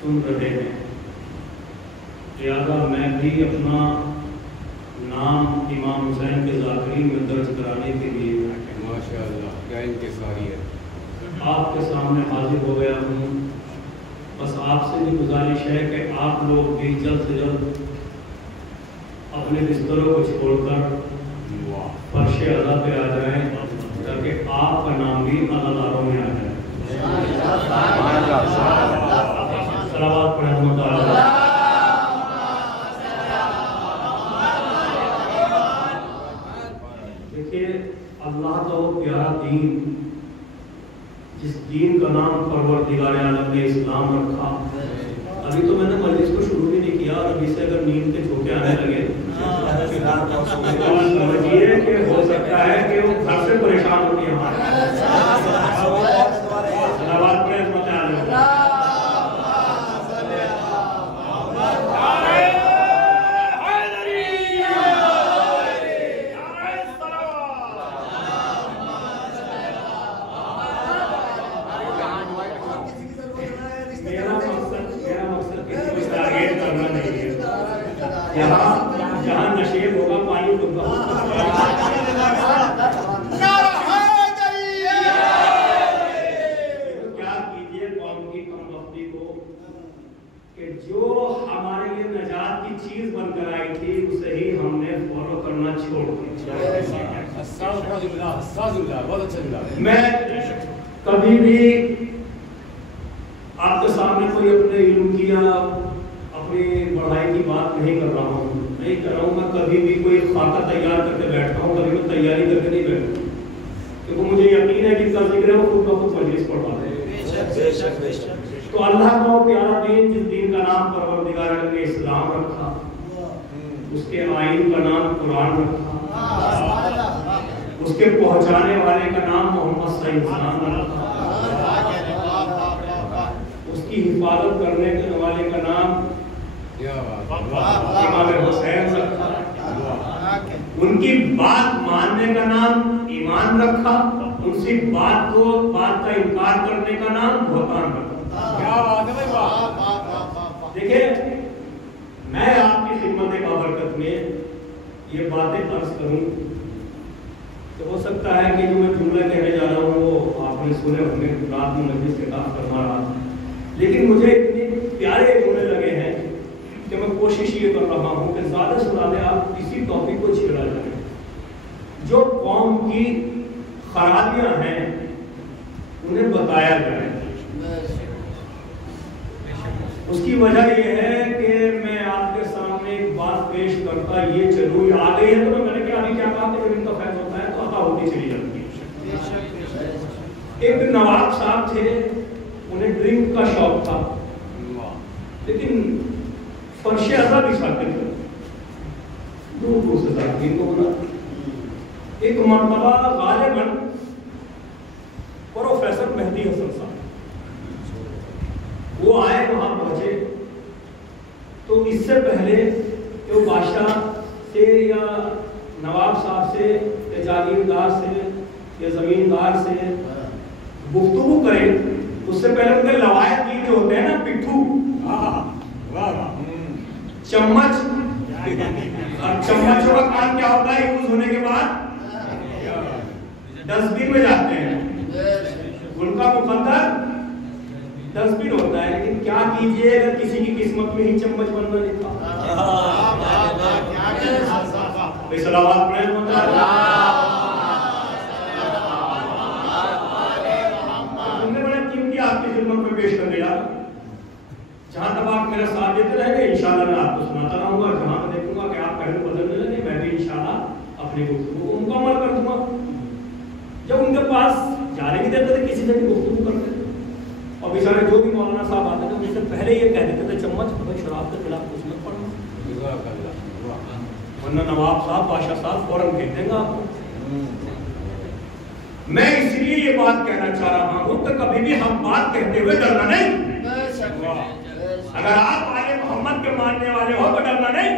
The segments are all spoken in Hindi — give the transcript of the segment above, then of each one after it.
सुन रहे हैं, लिहाजा मैं भी अपना नाम इमाम हुसैन के ज़ाकिरीन में दर्ज कराने के लिए माशाअल्लाह क्या इंतज़ारी है आपके सामने हाजिर हो गया हूँ। बस आपसे भी गुजारिश है कि आप लोग भी जल्द से जल्द अपने बिस्तरों को छोड़कर फर्श अज़ा पे आ जाएं ताकि आपका नाम भी अज़ादारों में आ जाए। सलावत पढ़ें। देखिए, अल्लाह का वो प्यारा दीन, जिस दीन का नाम परवरदिगार आलम ने इस्लाम रखा। अभी तो मैंने मजलिस को शुरू भी नहीं किया और अभी से अगर नींद के झोंके आने लगे समझिए कि हो सकता है कि वो घर से परेशान होगी हमारे। जहाँ नशेब होगा पानी डूबा क्या कीजिए कौम की कमबख्ती को कि जो हमारे लिए नजात की चीज बनकर आई थी उसे ही हमने फॉलो करना छोड़ दिया। मैं कभी भी आपके सामने कोई अपने इल्म की या अपनी पढ़ाई की बात नहीं कर रहा हूँ, नहीं कर रहा हूँ। मैं कभी भी कोई खाका तैयार करके बैठता हूँ, कभी मैं तैयारी करके नहीं बैठता, क्योंकि मुझे यकीन है कि इसका जिक्र है वो खुद ब खुद मजलिस पढ़वा दे। तो अल्लाह का प्यारा दीन, जिस दीन का नाम परवरदिगार ने इस्लाम रखा, उसके आइन का नाम कुरान रखा, उसके पहुँचाने वाले का नाम मोहम्मद सल्लल्लाहु अलैहि वसल्लम रखा, उसकी हिफाजत करने वाले का नाम इमाम हुसैन रखा, उनकी बात मानने का नाम ईमान रखा, उनसे बात का इनकार करने का नाम बुहतान रखा। क्या बात है भाई। देखिए, मैं आपकी खिदमत बाबरकत में ये बातें अर्ज करूं तो हो सकता है कि जो मैं जुमला कहने जा रहा हूँ वो आपने सुने होंगे, रात में मजलिस से काम करना रहा, लेकिन मुझे इतने प्यारे जुमले लगे हैं कि मैं कोशिश ये कर रहा हूँ कि ज़्यादा से ज़्यादा आप इसी टॉपिक को छेड़ा जाए। जो कौम की खराबियाँ हैं उन्हें बताया जाए। उसकी वजह यह है कि मैं आपके सामने सामने एक बात पेश करता ये चलो ये आ गई है, तो मैंने क्या अभी क्या कहा कि जब इनका फैज होता है तो अता होती चली जाती है। एक नवाब साहब थे, उन्हें ड्रिंक का शौक था, लेकिन फर्श अज़ा बिछाते थे, दूर दूर से ताकीद को बोला। एक मरतबा गालिबन प्रोफेसर मेहदी हसन साहब वो आए, वहां पहुंचे, तो इससे पहले कि बादशाह से या नवाब साहब से या जागीरदार से या जमींदार से गुफ्तगू करें, उससे पहले उनके लवायत गीत जो होते हैं ना, पिट्ठू, चम्मच, और चम्मचों का काम क्या होता है, यूज होने के बाद डस्टबिन में जाते हैं, उनका मुकद्दर डस्टबिन होता है। लेकिन क्या कीजिए अगर किसी की किस्मत में ही चम्मच बनना लिखा। तुमने बड़ा कीमती आपकी खिदमत में पेश कर दिया। जहां तक आप मेरा साथ देते रहेंगे इंशाल्लाह मैं आपको सुनाता रहूंगा, जहां मैं देखूंगा कि आप पहले बदलने लगे, मैं भी इंशाल्लाह अपनी गुफ्तगू को मुकम्मल कर दूंगा। जब उनके पास जाने नहीं देते थे, किसी से भी गुफ्तगू करते थे, और बेचारे जो भी मौलाना साहब आते थे उनसे पहले ये कह देते थे चम्मच शराब के खिलाफ कुछ मत पढ़ना, वरना नवाब साहब बादशाह साहब फौरन कह देंगे आपको। मैं इसलिए ये बात कहना चाह रहा हूं कि कभी भी हम बात कहते हुए डरना नहीं। अगर आप आले मोहम्मद के मानने वाले हो तो डरना नहीं,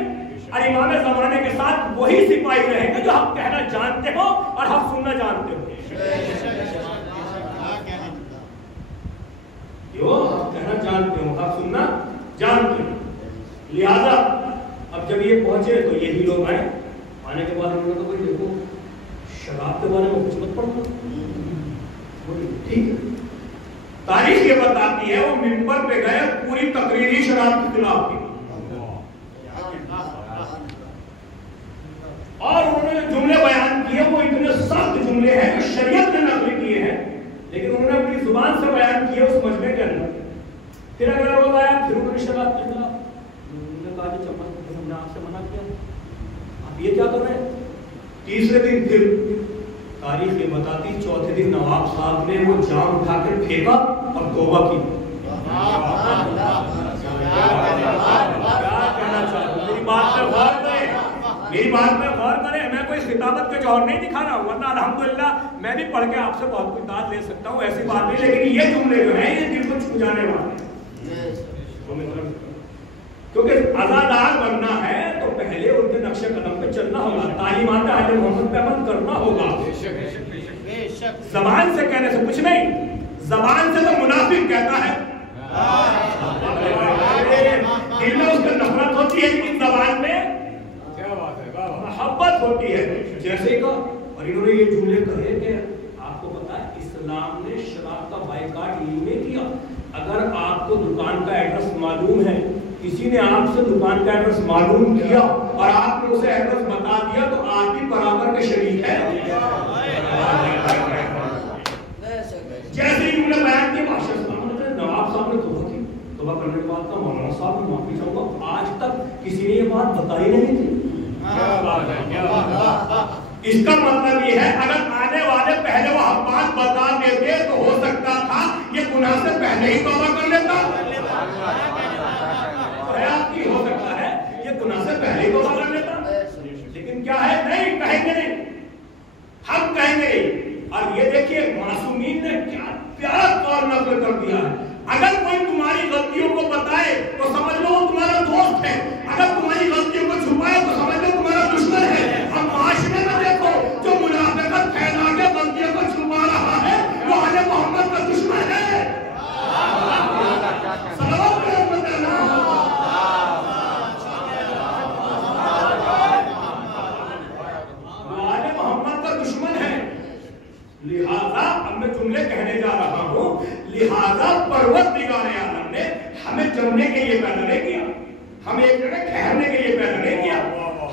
और इमाम ज़माने के साथ वही सिपाही रहेंगे जो हम कहना जानते हो और हम सुनना जानते हो। जो कहना जानते हो, आप सुनना जानते हो। लिहाजा अब जब ये पहुंचे तो यही लोग आए, आने के बाद उन्होंने कहा देखो शराब के बारे में कुछ मत पढ़ो, ठीक है। तारीख ये बताती है वो मिंबर पे गए, पूरी तकरीर ही शराब के खिलाफ की, और उन्होंने जो जुमले बयान किए वो इतने सख्त जुमले हैं जो शरीयत ने नकल किए हैं, लेकिन उन्होंने अपनी जुबान से बयान किए उस मजमे के अंदर। फिर अगला रोज आया, फिर उन्होंने शराब के खिलाफ, उन्होंने कहा कि चम्मच को हमने आपसे मना किया, आप ये क्या कर रहे हैं। तीसरे दिन फिर तारीख ये बताती, चौथे दिन नवाब साहब ने वो जाम उठाकर फेंका और तौबा की। मेरी बात में गौर करें, मैं कोई खिताबत के जौहर नहीं दिखा रहा हूँ, वरना अल्हम्दुलिल्लाह मैं भी पढ़ के आपसे बहुत कुछ दाद ले सकता हूँ, ऐसी बात नहीं। लेकिन ये जुमले जो हैं ये दिल को छू जाने वाले, क्योंकि आज़ादार बनना है तो पहले उनके नक्शे कदम पे चलना होगा, तालीमात आले मोहम्मद पे अमल करना होगा। जबान से कहने से कुछ नहीं, जबान से तो मुनाफिक कहता है, दिल में उसकी नफरत होती है, लेकिन जबान में मोहब्बत होती है। जैसे का और इन्होंने ये जुमले कहे कि आपको पता है इस्लाम ने शराब का बायकाट इसलिए किया, अगर आपको दुकान का एड्रेस मालूम है, किसी ने आपसे दुकान का एड्रेस मालूम किया और आपने उसे एड्रेस बता दिया तो आप भी बराबर के शरीक है। जैसे ही उन्होंने बयान किया नवाब साहब ने तौबा की, तौबा करने के बाद का मौलाना साहब मैं माफी चाहूंगा, आज तक किसी ने ये बात बताई नहीं थी। इसका मतलब ये है अगर आने वाले पहले वो हम बात बता देते तो हो सकता था ये गुनाह से पहले ही तौबा कर लेता, आपकी हो सकता है ये गुनाह से पहले ही तौबा कर लेता, लेकिन क्या है नहीं कहेंगे नहीं, हम कहेंगे नहीं। और ये देखिए मासूमीन ने क्या प्यारा कौल नकल कर दिया है, अगर कोई तुम्हारी गलतियों को बताए तो समझ लो वो तुम्हारा दोस्त है, अगर तुम्हारी गलतियों को छुपाए तो समझ लो तुम्हारा दुश्मन है। हम माशरे में देखो जो मुनाफिकत फैला के गलतियों को छुपा रहा है वो आले मोहम्मद का दुश्मन है। आले मोहम्मद का दुश्मन है। लिहाजा अब मैं जुमले कहने जा रहा हूं, लिहाजा परवरदिगार आलम ने हमें जमने के लिए पैदा नहीं किया, हमें एक जगह ठहरने के लिए पैदा नहीं किया,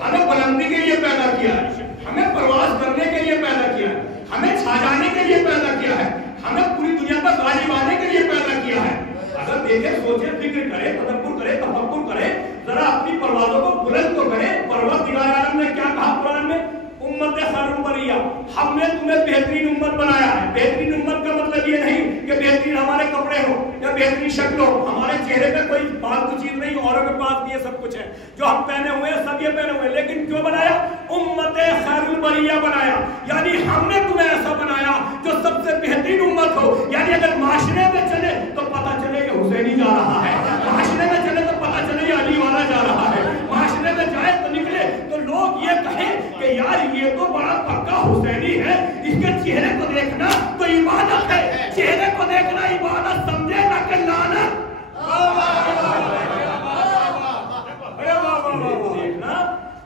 हमें बुलंदी के लिए पैदा किया है, हमें प्रवास करने के लिए पैदा किया है, हमें छा जाने के लिए पैदा किया है, हमें पूरी दुनिया पर गालिब आने के लिए पैदा किया है। अगर देखे सोचे फिक्र करे तदब्बुर करे तफक्कुर करे, जरा अपनी परवाज़ों को खैरुल बरिया, हमने तुम्हें बेहतरीन उम्मत बनाया है। बेहतरीन उम्मत का मतलब ये नहीं कि बेहतरीन हमारे कपड़े हो या बेहतरीन शक्ल हो, हमारे चेहरे पे कोई फालतू चीज नहीं, औरों के पास भी ये सब कुछ है जो हम पहने हुए हैं, सब ये पहने हुए हैं, लेकिन क्यों बनाया? उम्मते खैरुल बरिया बनाया, यानी हमने तुम्हें ऐसा बनाया जो सबसे बेहतरीन उम्मत हो। यानी अगर माशरे में चले तो पता चले ये हुसैनी जा रहा है, माशरे में चले तो पता चले ये अली वाला जा रहा है, माशरे में जाए तो निकले तो लोग ये कहें कि यार ये तो बड़ा पक्का हुसैनी है, इसके चेहरे को देखना तो इबादत है, चेहरे को देखना इबादत समझे ना कि लानत। देखना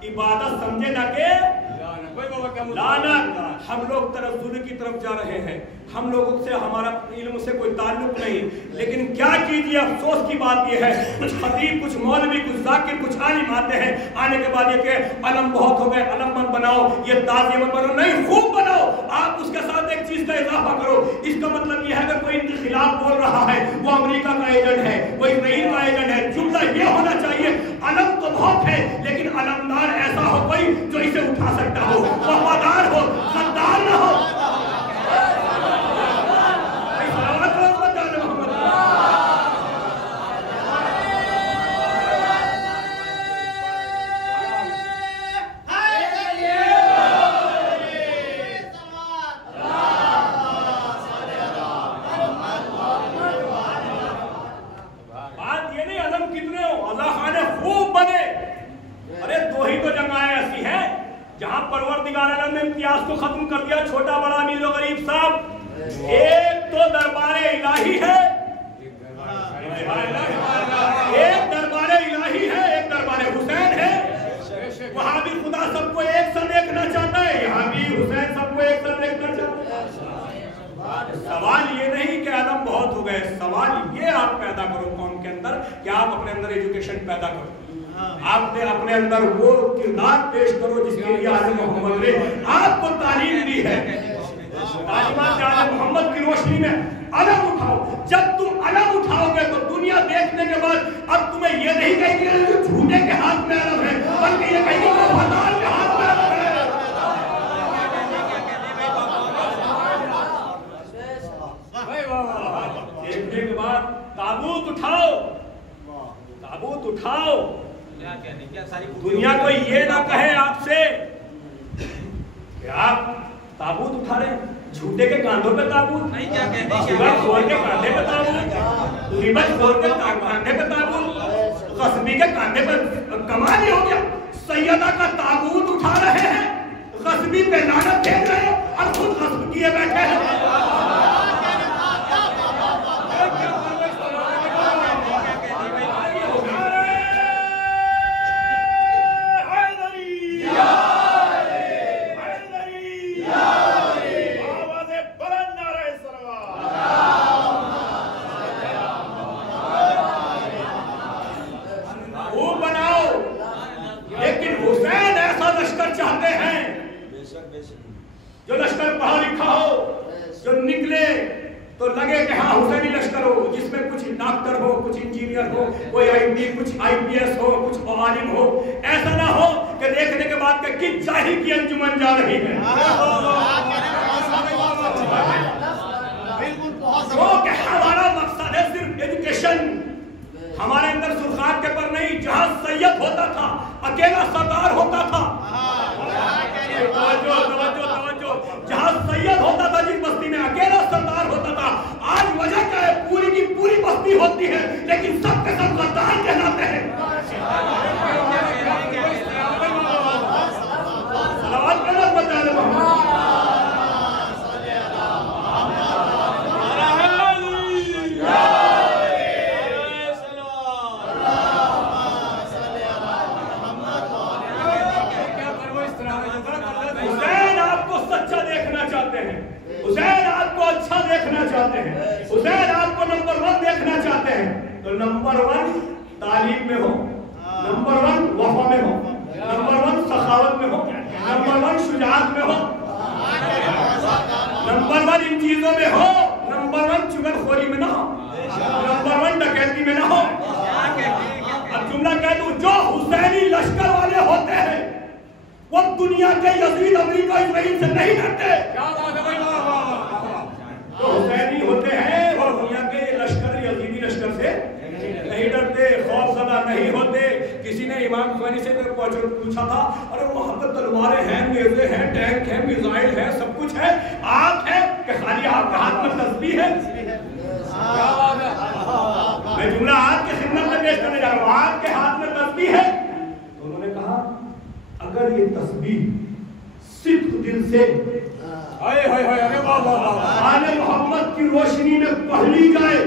इबादत समझे ना के लानत। हम लोग तरजुल की तरफ जा रहे हैं, हम लोगों से हमारा इल्म से कोई ताल्लुक नहीं, लेकिन क्या कीजिए अफसोस की बात यह है कुछ खतीब, कुछ मौलवी, कुछ जाकिर, कुछ आलिम आते हैं, आने के बाद ये कि अलम बहुत हो गए, अलम मत बनाओ, ये ताज़िया मत बनाओ, नहीं खूब बनाओ, आप उसके साथ एक चीज का इजाफा करो। इसका मतलब यह है अगर कोई इनके खिलाफ बोल रहा है वो अमेरिका का एजेंट है, वो इसराइल का एजेंट है, जुमला ये होना चाहिए अलम तो बहुत है लेकिन अलमदार ऐसा हो कोई जो इसे उठा सकता हो, वफादार हो, सद्दार न हो। को खत्म कर दिया, छोटा बड़ा अमीर और गरीब साहब। एक तो दरबारे इलाही है, एक दरबारे इलाही है, एक दरबारे हुसैन है। वहां भी खुदा सबको एक सा देखना चाहता है, यहाँ भी हुसैन सबको एक सा देखना चाहता है। सवाल ये नहीं कि आदम बहुत हो गए, सवाल ये आप पैदा करो कौम के अंदर कि आप अपने अंदर एजुकेशन पैदा करो, आपने अपने अंदर वो किरदार पेश करो जिसके लिए आले मोहम्मद ने आपको तालीम दी है। तालीमात आले मोहम्मद की रोशनी में अलम उठाओ। जब तुम अलम उठाओगे तो दुनिया देखने के बाद अब तुम्हें ये नहीं कहेगी कि झूठे के हाथ में अलम है, बल्कि ये कहेगी वफादार के हाथ में अलम है। देखने के बाद ताबूत उठाओ, ताबूत उठाओ। दुनिया को ये ना कहे आपसे कि आप ताबूत उठा रहे, झूठे के कांधों पे ताबूत नहीं, क्या कहते हैं खोल के कांधे पे ताबूत, रिबत खोल के कांधे पे ताबूत, गस्बी के कांधे पे। कमाल ही हो गया, सैयदा का ताबूत उठा रहे हैं, गस्बी पे लानत फेंक रहे हैं और खुद गस्ब किए बैठे हैं। जो लश्कर पढ़ा लिखा हो, जो निकले तो लगे कि हाँ हुसैनी लश्कर हो, जिसमें कुछ डॉक्टर हो, कुछ इंजीनियर हो, कोई आईटी, कुछ आईपीएस हो, कुछ आलिम हो। ऐसा ना हो कि देखने के बाद कि जाहिल की अंजुमन जा रही है, वो कि हमारा मकसद है सिर्फ एजुकेशन। हमारे अंदर सुरखात के पर नहीं, जहां सैयद होता था, अकेला सरदार होता था, जहां सैयद होता था, जिस बस्ती में अकेला सरदार होता था, आज वजह क्या है? पूरी की पूरी बस्ती होती है लेकिन सब के सब गद्दार कहलाते हैं। हुसैन आपको अच्छा देखना चाहते हैं, हुसैन आपको नंबर 1 देखना चाहते हैं, तो नंबर 1 तालीम में हो, नंबर 1 वफा में हो, नंबर 1 सखावत में हो, नंबर 1 शुजाअत में हो, नंबर 1 इन चीजों में हो, नंबर 1 चुगलखोरी में ना हो, नंबर 1 डकैती में ना हो। अब जुमला कह दूं, जो हुसैनी लश्कर वाले होते हैं वो दुनिया दुनिया के यजीद अमरीका इजराइल से नहीं डरते। क्या बात है भाई, वाह वाह वाह। तो हुसैनी होते हैं वो दुनिया के लश्कर यजीदी लश्कर से नहीं डरते, खौफजदा नहीं होते। किसी ने इमाम हुसैनी से पूछा था, अरे वहां पर तलवारें हैं, नेज़े हैं, टैंक हैं, मिसाइल है, सब कुछ है, आप है कि खाली आपके हाथ में तस्बीह है? क्या बात है। मैं जुमला आपके खिदमत में पेश करने जा रहा हूं, आपके हाथ में तस्बीह है। तो उन्होंने कहा अगर ये तस्बीह सिद्क दिल से हाय हाय हाय, अरे वाह वाह वाह। आले मोहम्मद की रोशनी में पढ़ ली जाए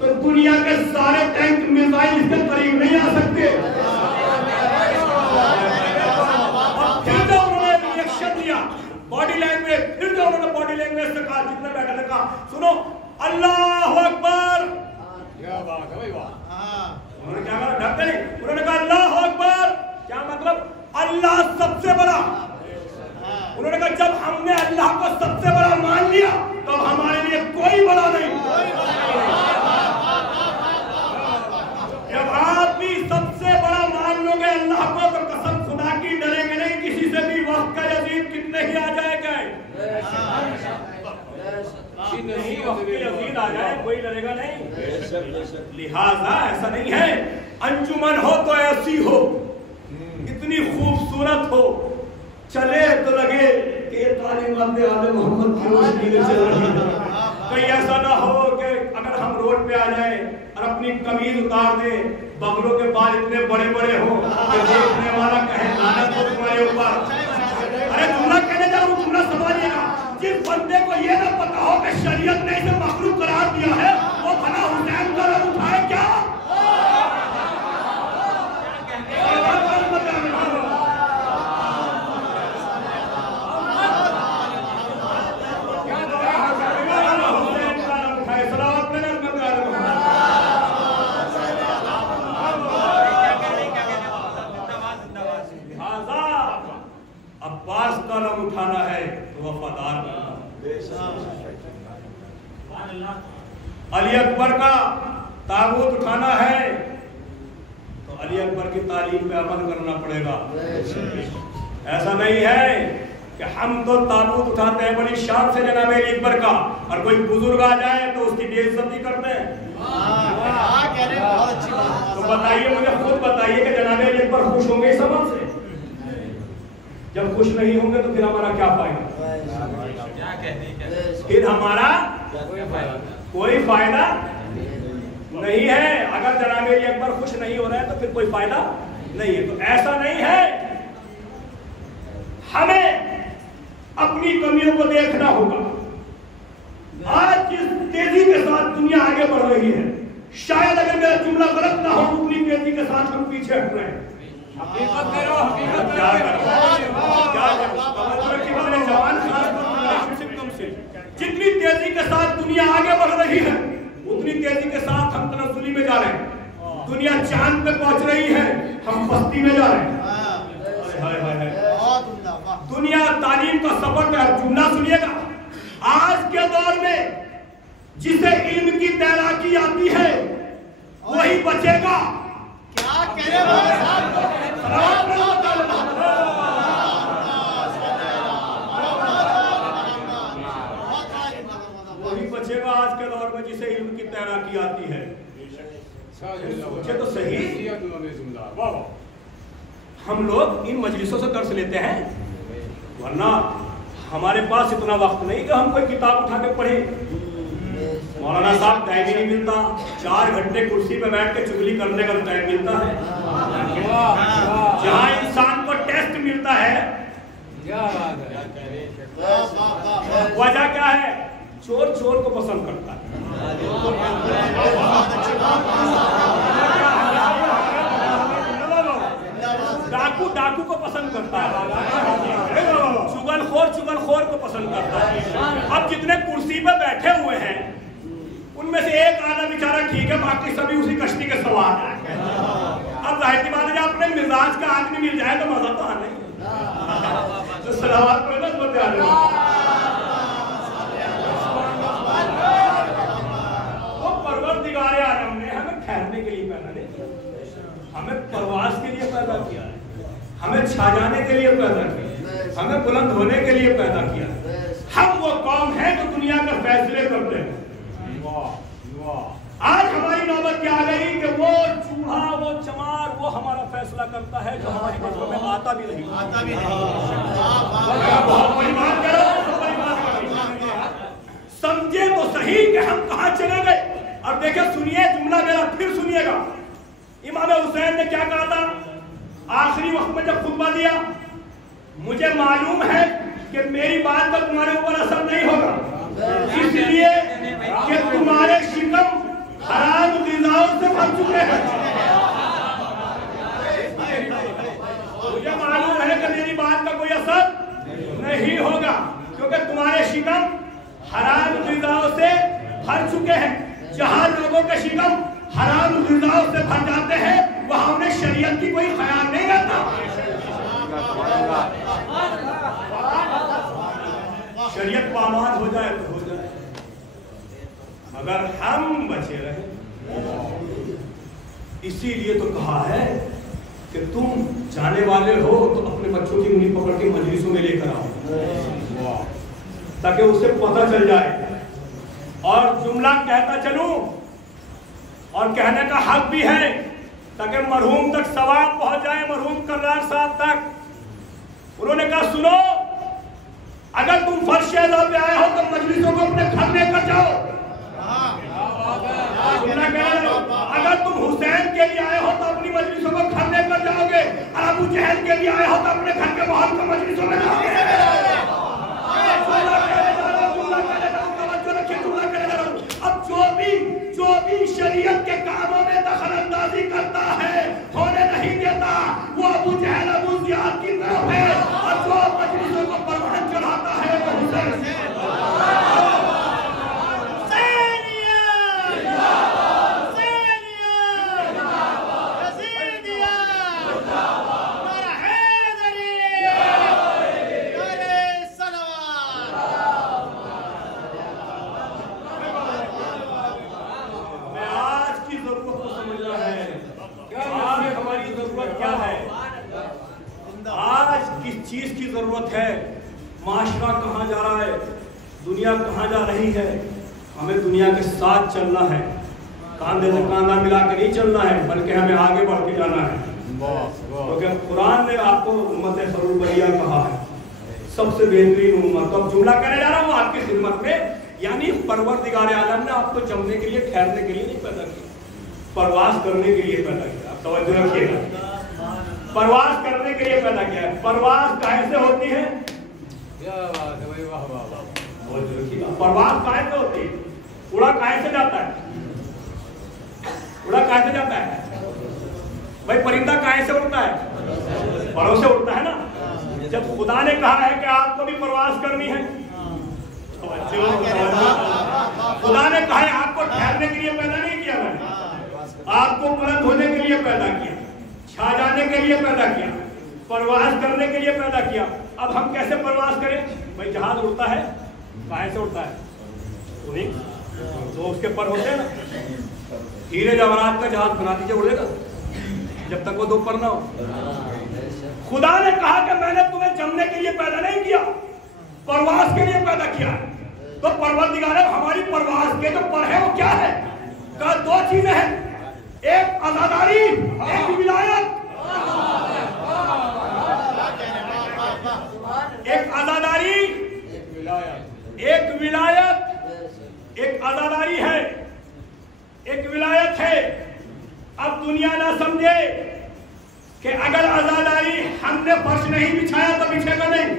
तो दुनिया के सारे टैंक मिसाइल इसके करीब नहीं आ सकते। फिर जो उन्होंने रिएक्शन दिया बॉडी लैंग्वेज, फिर जो उन्होंने बॉडी लैंग्वेज से कहा, जितने बैठे ने कहा सुनो अल्लाह अकबर। क्या बात है भाई, वाह। उन्होंने क्या कहा, डरते नहीं, उन्होंने कहा अल्लाह अकबर। क्या मतलब? अल्लाह सबसे बड़ा। उन्होंने कहा जब हमने अल्लाह को सबसे बड़ा मान लिया तो हमारे लिए कोई बड़ा नहीं। जब आप भी सबसे बड़ा मान लोगे अल्लाह को तो कसम खुदा की डरेंगे नहीं, किसी से भी वक्त का यजीद कितने ही आ जाएगा, नहीं वक्त के यजीद आ जाए कोई डरेगा नहीं। लिहाजा ऐसा नहीं है, अंजुमन हो तो ऐसी हो, इतनी खूबसूरत हो, चले तो लगे कि तालीम आले मोहम्मद की रोशनी में चल रही है। कहीं ऐसा ना हो कि अगर हम रोड पे आ जाए और अपनी कमीज उतार दे, बगलों के बाल इतने बड़े बड़े हो कि देखने वाला कहे लानत हो तुम्हारे ऊपर। अरे जुमला कहने जा रहा हूं, जुमला समझिएगा। जिस बंदे को ये ना पता हो कि शरीयत ने इसे मखलूक करार दिया है, वो भला हुसैन का नाम उठाए क्या? अब्बास का नाम उठाना है तो वफादार बनना। अली अकबर का ताबूत उठाना है तो अली अकबर की तालीम पे अमल करना पड़ेगा। ऐसा नहीं है कि हम तो ताबूत उठाते हैं बड़ी शान से जनाब अली अकबर का, और कोई बुजुर्ग आ जाए तो उसकी बेइज्जती करते हैं। तो बताइए, मुझे खुद बताइए कि जनाब अली अकबर खुश होंगे इस अमल से? जब खुश नहीं होंगे तो फिर हमारा क्या फायदा? फिर हमारा कोई फायदा नहीं है। अगर जनाब अली अकबर खुश नहीं हो रहे हैं तो फिर कोई फायदा नहीं है। तो ऐसा नहीं है, हमें अपनी कमियों को देखना होगा। आज जिस तेजी के साथ दुनिया आगे बढ़ रही है, शायद अगर मेरा जुमला गलत ना हो, उतनी तेजी के साथ हम पीछे हट रहे हैं। हकीकत करो, हकीकत क्या करो, क्या करो? जवान जितनी तेजी के साथ दुनिया आगे बढ़ रही है, उतनी तेजी के साथ हम तनज़्ज़ुली में जा रहे हैं। दुनिया चांद पे पहुंच रही है, हम बस्ती में जा रहे हैं। दुनिया तालीम का सफर है। जुमला सुनिएगा, आज के दौर में जिसे इल्म की तैराकी आती है वही बचेगा। क्या कह रहे वही बचेगा आज के दौर में जिसे इल्म की तैराकी आती है। सोचे तो सही, हम लोग इन मजलिसों से दर्स लेते हैं, वरना हमारे पास इतना वक्त नहीं कि हम कोई किताब उठा के पढ़े। मौलाना साहब टाइम ही नहीं मिलता, 4 घंटे कुर्सी पे बैठ के चुगली करने का टाइम मिलता है। जहाँ इंसान को टेस्ट मिलता है, वजह क्या है? चोर चोर को पसंद करता है, डाकू डाकू को पसंद करता है, चुगलखोर को पसंद करता है। अब जितने कुर्सी पे बैठे हुए हैं उनमें से एक आधा बेचारा ठीक है, बाकी सभी उसी कश्ती के सवार हैं। अब जाहिर सी बात है, जब अपने मिजाज का आदमी मिल जाए तो मजा तो आना ही। तो सलावत को ना बता दो, वो परवरदिगार आलम ने हमें ठहरने के लिए पैदा नहीं, हमें परवाज के लिए पैदा किया है, हमें छा जाने के लिए पैदा किया, हमें बुलंद होने के लिए पैदा किया। हम वो कौम है जो दुनिया के फैसले करते हैं। आज हमारी नौबत क्या आ गई कि वो चूहा, वो चमार, वो हमारा फैसला करता है जो हमारी बातों में आता भी नहीं। बहुत बड़ी बात करो, समझे तो सही कि हम कहां चले गए। और देखिए, सुनिए जुमला मेरा, फिर सुनिएगा। इमाम हुसैन ने क्या कहा था आखिरी वक्त में जब खुतबा दिया? मुझे मालूम है कि मेरी बात का तुम्हारे ऊपर असर नहीं होगा, इसलिए कि तुम्हारे शिकम हराम ग़िज़ाओं से भर चुके हैं। मुझे मालूम है कि मेरी बात का कोई असर नहीं होगा, क्योंकि तुम्हारे शिकम हराम ग़िज़ाओं से भर चुके हैं। जहां लोगों के शिकम हराम ग़िज़ाओं से भर जाते हैं, वहां उन्हें शरीयत की कोई ख्याल नहीं रहता। शरीयत पामाद हो जाए तो हो जाए, मगर हम बचे रहे। इसीलिए तो कहा है कि तुम जाने वाले हो तो अपने बच्चों की उंगली पकड़ के मजलिसों में लेकर आओ, ताकि उसे पता चल जाए। और जुमला कहता चलूं, और कहने का हक भी है, ताकि मरहूम तक सवाब पहुंच जाए, मरहूम कर्रार साहब तक। उन्होंने कहा, सुनो, अगर तुम फर्श अज़ा पे आए हो तो मजलिसों को अपने घर लेकर जाओ। अगर तुम हुसैन के लिए आए हो तो अपनी मजलिसों को घर लेकर जाओगे, और अबू जहल के लिए आए हो तो अपने घर के बाहर को मजलिसों में जाओगे। अब जो भी शरीयत के कामों में दखल अंदाजी करता है, होने नहीं देता, वो अबू जहल, अबू ज़ियाद की तरफ है, और जो मजलिसों को परवहन चढ़ाता है वो हुसैन है। चीज की जरूरत है, माशरा कहाँ जा रहा है, दुनिया कहाँ जा रही है। हमें दुनिया के साथ चलना है, कांधे से कांधा मिला के नहीं चलना है, बल्कि हमें आगे बढ़ के जाना है। क्योंकि कुरान ने आपको उम्मत खैरुल बरिया कहा है, सबसे बेहतरीन उम्मत। अब जुमला करने जा रहा हूँ आपकी खिदमत में, यानी परवरदिगार आलम ने आपको जमने के लिए, ठहरने के लिए नहीं पैदा किया, परवास करने के लिए पैदा किया। आप तवज्जो रखिएगा, परवास करने के लिए पैदा किया है। परवास काहे से होती है? क्या बात है भाई, वाह वाह वाह। परवास काहे से होती है? उड़ा काहे से जाता है? उड़ा काहे से जाता है भाई? परिंदा काहे से उड़ता है? परों से उड़ता है ना। जब खुदा ने कहा है कि आपको भी परवास करनी है, खुदा ने कहा है आपको ठहरने के लिए पैदा नहीं किया, मैंने आपको बुलंद होने के लिए पैदा किया, छा जाने के लिए पैदा किया, परवास करने के लिए पैदा किया। अब हम कैसे परवास करें भाई? जहाज उड़ता है, काहे से उड़ता है? तो उसके पर होते हैं ना। हीरे जवाहरात का जहाज बना दीजिए, उड़ेगा जब तक वो दो पर ना हो। खुदा ने कहा कि मैंने तुम्हें जमने के लिए पैदा नहीं किया, परवास के लिए पैदा किया। तो परवरदिगार हमारी परवास के जो पर है वो क्या है? का दो चीजें हैं, एक आजादारी, एक विलायत। एक आजादारी, एक विलायत। एक आजादारी है, एक विलायत है। अब दुनिया ना समझे कि अगर आजादारी हमने फर्श नहीं बिछाया तो बिछेगा नहीं।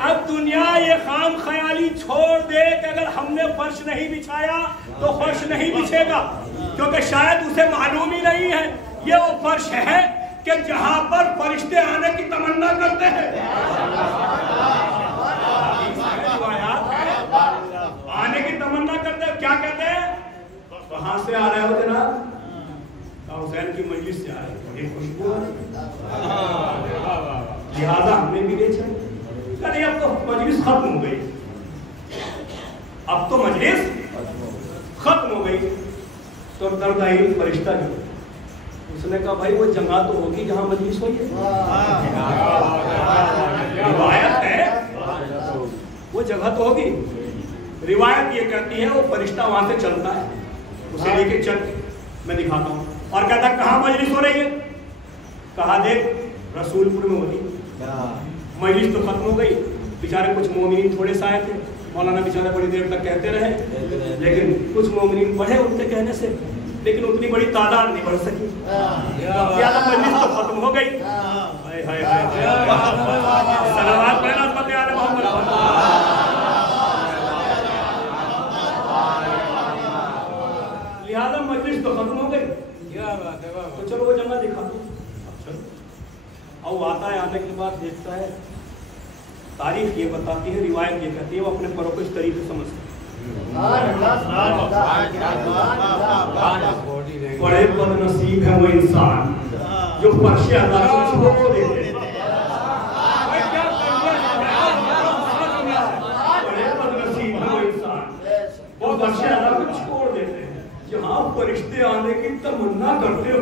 अब दुनिया ये खाम ख्याली छोड़ दे कि अगर हमने फर्श नहीं बिछाया तो फर्श नहीं बिछेगा, क्योंकि शायद उसे मालूम ही नहीं है ये वो फर्श है कि जहां पर फरिश्ते आने की तमन्ना करते हैं। आने की तमन्ना करते हैं, क्या कहते हैं? कहां से आ रहे हो जनाब? हुसैन की मजलिस से आ रहे, बड़ी खुशबू आ रही, लिहाजा हमने भी ले चले। नहीं, अब तो मजलिस खत्म हो गई, अब तो मजलिस खत्म हो गई। तो दर्दाई फरिश्ता जो उसने कहा भाई वो जगह तो होगी जहाँ मजलिस हुई है, रिवायत है वो जगह तो होगी। रिवायत ये कहती है वो फरिश्ता वहां से चलता है, उसे लेके चल, मैं दिखाता हूँ, और कहता कहाँ मजलिस हो रही है? कहा देख रसूलपुर में हो रही। मजलिस तो खत्म हो गई, बेचारे कुछ मोमिनीन थोड़े से आए थे, मौलाना बेचारे बड़ी देर तक कहते रहे, लेकिन कुछ मोमिनीन बढ़े उनके कहने से, लेकिन उतनी बड़ी तादाद नहीं बढ़ सकी, ज्यादा मजलिस तो खत्म हो गई। सलावत पढ़ना फतेह आले मोहम्मद। लिहाजा मजलिस तो खत्म हो गई, तो चलो वो जगह दिखा दो। अब वो आता है, आने के बाद देखता है, तारीफ ये बताती है, रिवायत ये कहती है वो अपने परों को इस तरीके से समझते हैं। बड़े बदनसीब है वो इंसान जो फर्श अदा को छोड़ देते हैं। बड़े बदनसीब है वो इंसान वो फर्श अदा को छोड़ देते हैं जहाँ फरिश्ते आने की तमन्ना करते हो,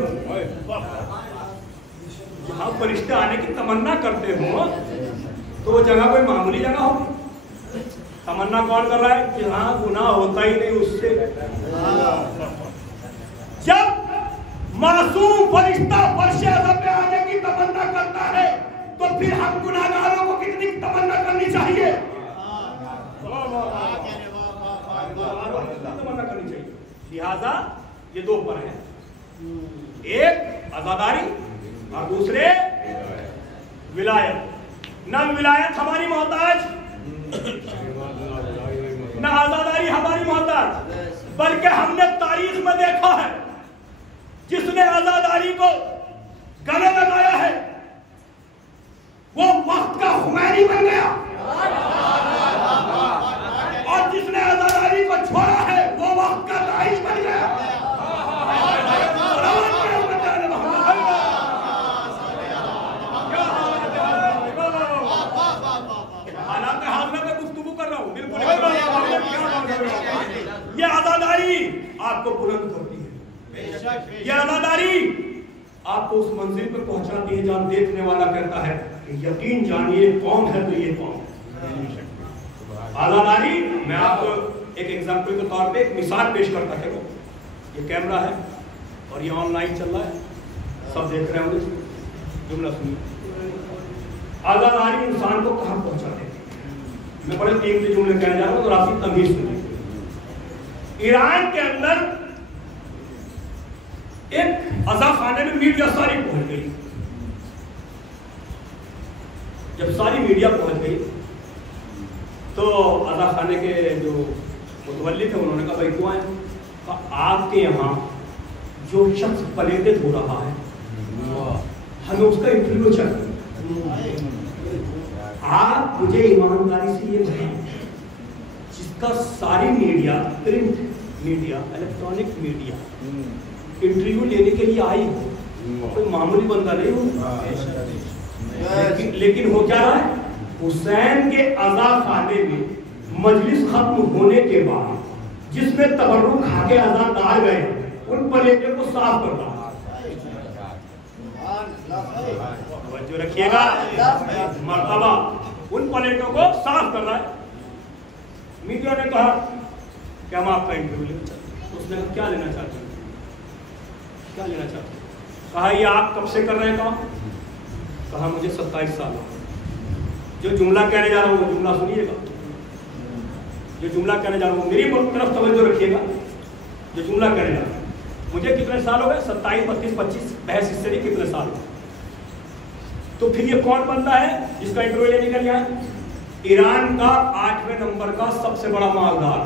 जहाँ फरिश्ते आने की तमन्ना करते हो तो वो जगह कोई मामूली जगह हो। तमन्ना कौन कर रहा है कि हाँ गुनाह होता ही नहीं उससे। जब मासूम फरिश्ता फर्श अज़ब पे आने की तमन्ना करता है तो फिर हम गुनाहगारों को कितनी तमन्ना करनी चाहिए? तमन्ना करनी चाहिए। लिहाजा ये दो पर हैं, एक आजादारी और दूसरे विलायत। न विलायत हमारी मोहताज, न आजादारी हमारी मोहताज, बल्कि हमने तारीख में देखा है जिसने आजादारी को गले लगाया है वो वक्त का खुमैनी बन गया, और जिसने आजादारी को छोड़ा है वो वक्त का दाइश बन गया। ये आजादारी आपको बुलंद करती है, ये आजादारी आपको उस मंजिल पर पहुंचाती है जहां देखने वाला कहता है कि यकीन जानिए कौन है तो ये कौन। आजादारी, मैं आपको एक एग्जांपल के तौर पे एक मिसाल पेश करता चलो। ये कैमरा है और ये ऑनलाइन चल रहा है, सब देख रहे होंगे, जुमला सुनिए। आजादारी इंसान को कहां पहुंचा देती है? मैं बड़े कीमती जुमले कहने जा रहा हूं तो आपकी तमीज सुनिए। ईरान के अंदर एक अज़ा खाने में मीडिया सारी पहुंच गई। जब सारी मीडिया पहुंच गई तो अज़ा खाने के जो मुतवल्ली थे उन्होंने कहा भाई क्यों आए? आपके यहाँ जो शख्स पलेटित हो रहा है हमें उसका इंटरव्यू चाहिए। आप मुझे ईमानदारी से ये बताएं जिसका सारी media, print media, electronic media interview लेने के लिए आई हो, कोई मामूली बंदा नहीं हो, लेकिन हो क्या रहा है? हुसैन के अज़ा खाने में मजलिस खत्म होने के बाद जिसमें तबर्रुक खा के अज़ादार गए उन प्लेटों को साफ कर रहा है। जो रखिएगा मर्तबा, उन प्लेटों को साफ कर रहा है। मीडिया ने कहा कि हम आपका इंटरव्यू लेना चाहते हैं। उसने कहा क्या लेना चाहते हैं? क्या लेना चाहते हैं? कहा ये आप कब से कर रहे हैं काम? कहा मुझे 27 साल हो गए। जो जुमला कहने जा रहा हूँ वो जुमला सुनिएगा, जो जुमला कहने जा रहा हूँ मेरी तरफ तवज्जो रखिएगा। जो जुमला कहने जा रहा हूँ, मुझे कितने साल हो गए? 27, 32, 25, बहस इससे नहीं कितने साल हो। तो फिर ये कौन बंदा है जिसका इंटरव्यू लेने के लिए आया? ईरान का 8वें नंबर का सबसे बड़ा मालदार,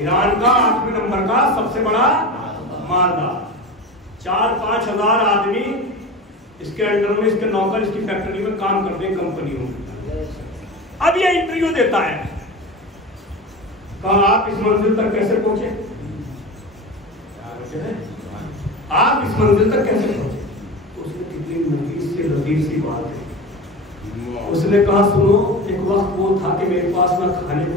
ईरान का 8वें नंबर का सबसे बड़ा मालदार। 4-5 हजार आदमी इसके अंडर में, इसके नौकर इसकी फैक्ट्री में काम करते हैं, कंपनियों में। अब ये इंटरव्यू देता है। कहा आप इस मंजिल तक कैसे पहुंचे? आप इस मंजिल तक कैसे पहुंचे? उसने कितनी नफीस से लतीफ सी बात है। उसने कहा सुनो, एक वक्त वो था कि मेरे पास ना खाने को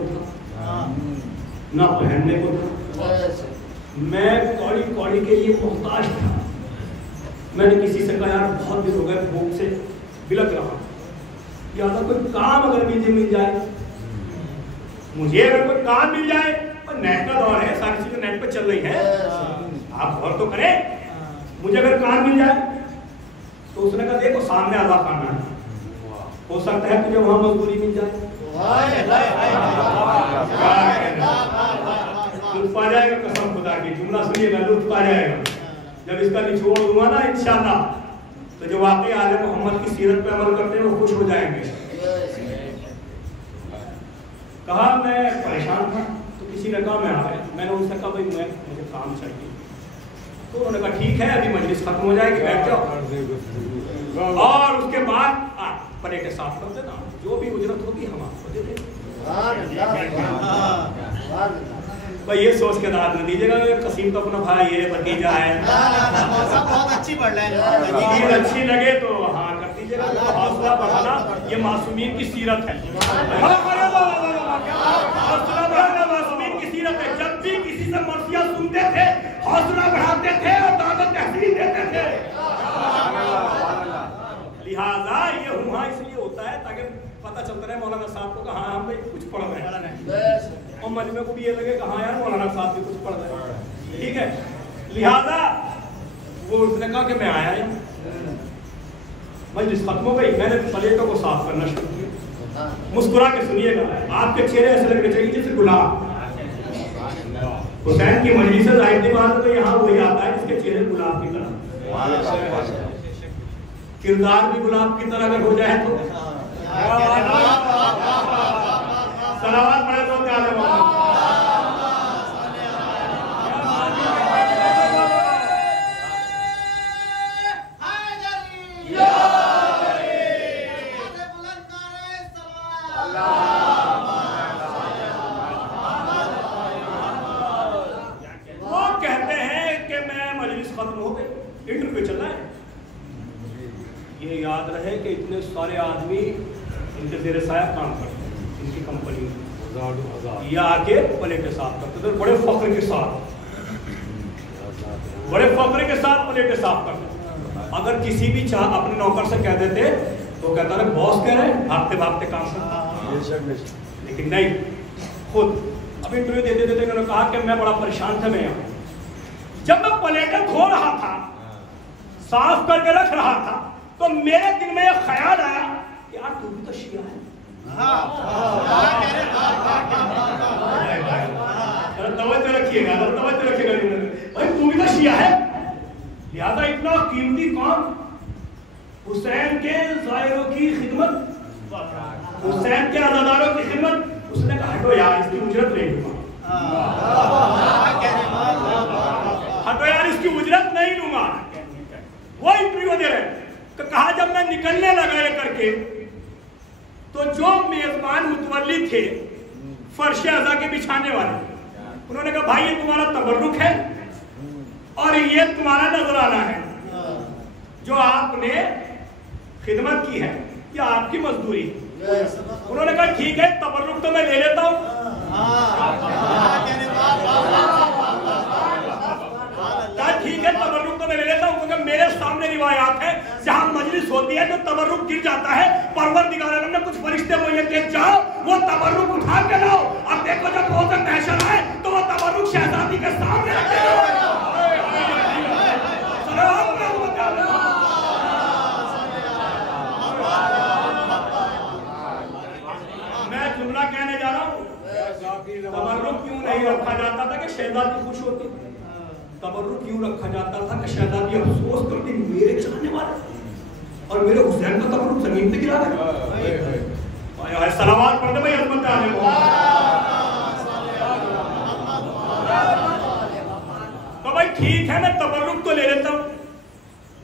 ना पहनने को था। मैं कौड़ी कौड़ी के लिए मोहताज था। मैंने किसी से कहा यार बहुत दिन हो गए भूख से बिलक रहा हूं, या तो कोई काम अगर मिल जाए मुझे, अगर कोई काम मिल जाए। और नेट का दौर है, सारी चीजें नेट पे चल रही है, आप गौर तो करें। मुझे अगर काम मिल जाए तो उसने कहा देखो सामने आधा खाना है, हो सकता है तुझे वहां मजदूरी मिल जाए। लुत्फ आ जाएगा, कसम खुदा की, जुमला सुनिएगा, लुत्फ आ जाएगा जब इसका निचोड़ दूंगा ना इंशाअल्लाह। तो जो वाकई आले मोहम्मद की सीरत पे अमल करते हैं वो खुश हो जाएंगे। कहा मैं परेशान था तो किसी ने कहा मैं आ गया। मैंने उनसे कहा भाई मुझे काम चाहिए। तो उन्होंने कहा ठीक है अभी मजलिस खत्म हो जाएगी, बैठ जाओ और उसके बाद प्लेटें साफ कर देना, जो भी उजरत होगी हम आपको दे देंगे। भाई ये सोच के दाद न दीजिएगा कसीम तो अपना भाई है, भतीजा है, बहुत अच्छी पढ़ रहे हैं, अच्छी लगे तो हाँ कर दीजिएगा। तो हौसला बढ़ाना ये मासूमीन की सीरत है। हौसला बढ़ाना मासूमीन की सीरत है। जब भी किसी से मर्सियां सुनते थे हौसला बढ़ाते थे और दावत तहसील देते थे। लिहाजा ये हुआ इसलिए होता है ताकि पता चलता रहे मौलाना साहब को हाँ हम भाई कुछ पढ़ रहे हैं, और मजमे को भी ये लगे हाँ यार मौलाना साहब भी कुछ पढ़ रहे हैं, ठीक है। लिहाजा वो उसने कहा कि मैं आया ही, मजलिस खत्म हो गई। मैंने प्लेटों को साफ करना शुरू किया। मुस्कुरा के सुनिएगा, आपके चेहरे ऐसे लगने चाहिए जैसे गुलाब। हुसैन की मजलिस जाहिर बात है तो यहाँ वही आता है जिसके चेहरे गुलाब की तरह, किरदार भी गुलाब की तरह अगर हो जाए तो सलावत पढ़े तो क्या वो कहते हैं कि मैं मजलिस खत्म हो गई, इंटरव्यू चल रहा है। ये याद रहे कि इतने सारे आदमी इनके जेर साया काम करते हैं, इनकी कंपनी में ये आके प्लेटें साफ करते थे, बड़े फख्र के साथ प्लेटें साफ करते। अगर किसी भी अपने नौकर से कह देते तो कहता है बॉस कह रहे हैं भागते भागते काम करता, लेकिन नहीं, खुद। अब इंटरव्यू देते देते उन्होंने कहा कि मैं बड़ा परेशान था। मैं यहाँ जब मैं प्लेटें धो रहा था, साफ करके रख रहा था, तो मेरे दिल में एक ख्याल आया कि यार तू भी तो शिया है। तवज्जो रखिएगा भाई, तू भी तो शिया है, लिहाजा इतना कीमती काम, हुसैन के ज़ाहिरों की खिदमत, हुसैन के आज़ादारों की खिदमत। उसने कहा हटो यार इसकी उजरत नहीं लूंगा, हटो यार इसकी उजरत नहीं लूंगा। वो इंटरव्यू दे रहे, तो कहा जब मैं निकलने लगा ये करके तो जो मेजबान मुतवल्ली थे फर्श अज़ा के बिछाने वाले, उन्होंने कहा भाई ये तुम्हारा तबर्रुक है और ये तुम्हारा नजराना है, जो आपने खिदमत की है, ये आपकी मजदूरी। उन्होंने कहा ठीक है तबर्रुक तो मैं ले लेता हूं। ठीक है तबर्रुक तो मैं ले लेता हूं, क्योंकि मेरे सामने रिवायात है जहां मजलिस होती है तो तबर्रुक गिर जाता है, परवरदिगार आलम ने कुछ फरिश्ते वो ये कह जाओ वो तबर्रुक उठा के लाओ। अब देखो जब रोज़ महशर आए तो वो तबर्रुक शहजादी के सामने रखे। मैं जुमला कहने जा रहा हूं, तबर्रुक क्यों नहीं रखा जाता था कि शहजादी खुश होती, तबर्रुक क्यों रखा जाता था कि शहजादी अफसोस करती मेरे चाहने वाले और मेरे हुसैन का तबर्रुक जमीन पे गिरा गया। सलावत पढ़ते भाई अज़मत आले तो भाई ठीक है मैं तबर्रुक तो ले लेता हूं,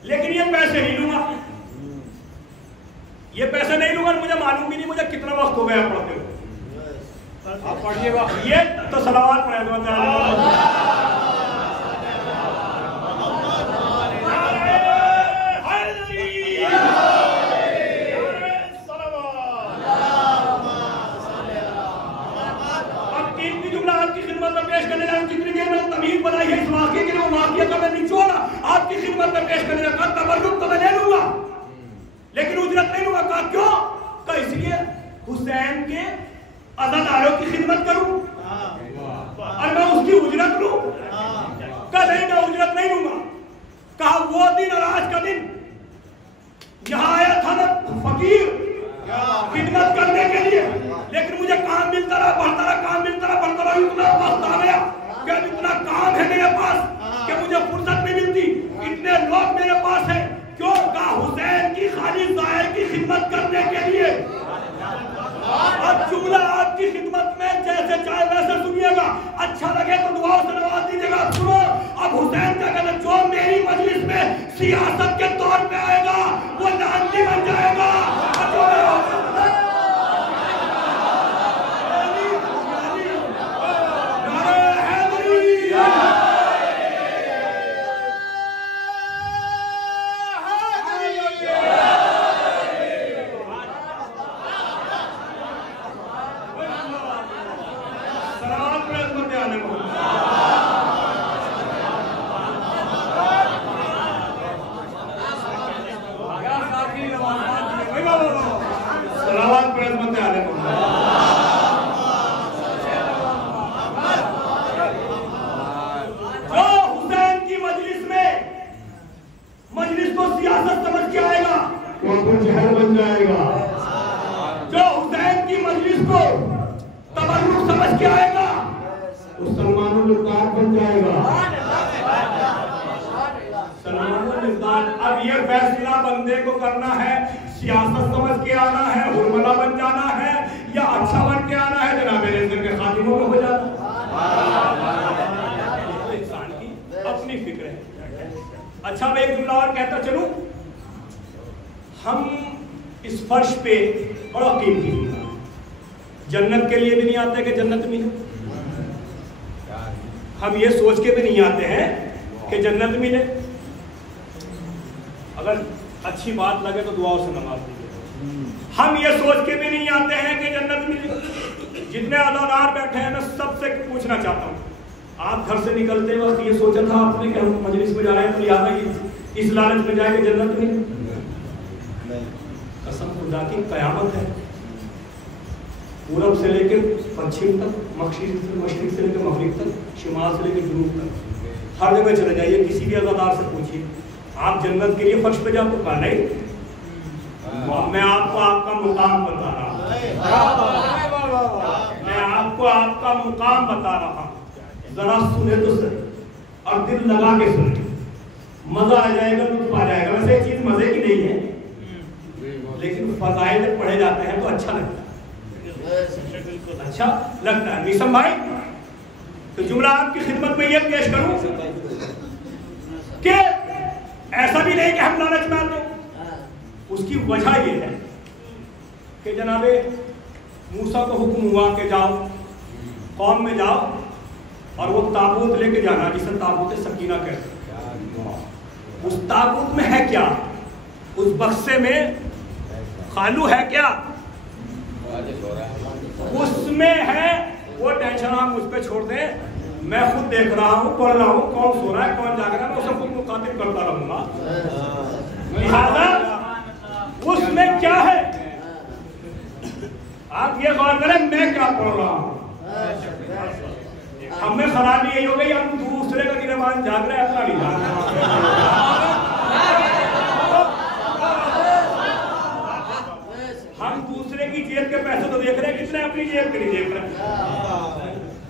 लेकिन ये पैसे नहीं लूंगा, ये पैसे नहीं लूंगा। मुझे मालूम भी नहीं मुझे कितना वक्त हो गया पढ़ते हुए। आप पढ़िएगा ये तो सलावत पढ़े आपकी खिदमत खिदमत में पेश करने लगा। जितनी देर मैंने तमीज बनाई है इस वाक़े के लिए, वो वाक़े का मैं निचोड़ा आपकी खिदमत में पेश करने लगा। तबर्रुक तो मैं ले लूंगा, लेकिन उजरत नहीं लूंगा। कहा क्यों? कहा इसलिए हुसैन के अज़ादारों की खिदमत करूं और मैं उसकी उजरत लूं। कहा नहीं, मैं उजरत नहीं लूंगा। कहा वो दिन और आज का दिन यहाँ आया था ना फकीर खिदमत करने के लिए, लेकिन मुझे काम मिलता रहा, बढ़ता रहा, काम मिलता रहा, बढ़ता रहा। इतना वक्त आ गया कि अब इतना काम है मेरे पास कि मुझे फुर्सत नहीं मिलती। इतने लोग मेरे पास हैं। क्यों? कहा हुसैन की खाली ज़ाहिर की खिदमत करने के लिए। अब जुमला आपकी खिदमत में जैसे चाहे वैसे सुनिएगा, अच्छा लगे तो दुआओं से नवाज दीजिएगा। सुनो, अब हुसैन का कहना, जो मेरी मजलिस में सियासत के तौर पे आएगा वो लांती बन जाएगा। अब ये फैसला बंदे को करना है, सियासत समझ के आना है, हुरमला बन जाना है या अच्छा बन के आना है। जनाब रेंजर के खातिमों को हो जाता है। इंसान की अपनी फिक्र है। अच्छा, मैं एक जुमला और कहता चलूं। हम इस फर्श पे बड़ा कीमती, जन्नत के लिए भी नहीं आते कि जन्नत मिले। हम ये सोच के भी नहीं आते हैं कि जन्नत मिले। अगर अच्छी बात लगे तो दुआओं से नमाज दीजिए। हम ये सोच के भी नहीं आते हैं कि जन्नत मिले। जितने अज़ादार बैठे हैं, मैं सबसे पूछना चाहता हूँ, आप घर से निकलते वक्त ये सोचा था आपने कि हम मजलिस में जा रहे हैं तो लिहाजा इस लालच में जाए कि जन्नत मिले? कसम खुदा की कयामत है। पूरब से लेकर पश्चिम तक, मशरिक से लेकर मगरिब तक, शिमाल से लेकर जुनूब तक, हर जगह चले जाइए, किसी भी अज़ादार से पूछिए आप जन्नत के लिए फर्श पे जाओ तो कहा नहीं। मैं आपको आपका मुकाम बता रहा हूँ, मैं आपको आपका मुकाम बता रहा हूँ। जरा सुने तो सही और दिल लगा के सुने, मजा आ जाएगा, लुत्फ आ जाएगा। वैसे ये चीज मजे की नहीं है, लेकिन फज़ाइल जब पढ़े जाते हैं तो अच्छा लगता है, अच्छा लगता है। निसम भाई, तो जुमला आपकी खिदमत में यह पेश करूं कि ऐसा भी नहीं कि हम लालच में आते। उसकी वजह यह है कि जनाबे मूसा को हुक्म हुआ कि जाओ कौम में जाओ और वो ताबूत लेके जाना, जिसे ताबूत सकीना कहते हैं। उस ताबूत में है क्या? उस बक्से में खालू है क्या? उसमें है। वो टेंशन आप मुझ पे छोड़ दें, मैं खुद देख रहा हूँ, पढ़ रहा हूँ, कौन सो रहा है कौन जाग रहा है, मैं उसे खुद मुखातिब करता रहूंगा। लिहाजा उसमें क्या है आप ये गौर करें, मैं क्या पढ़ रहा हूँ। हमें खराबी यही हो गई, हम दूसरे का गिरबान जाग रहे हैं, अपना नहीं जाग रहे। हम दूसरे की जेब के पैसे तो देख रहे हैं कितने, अपनी जेब के नहीं देख रहे,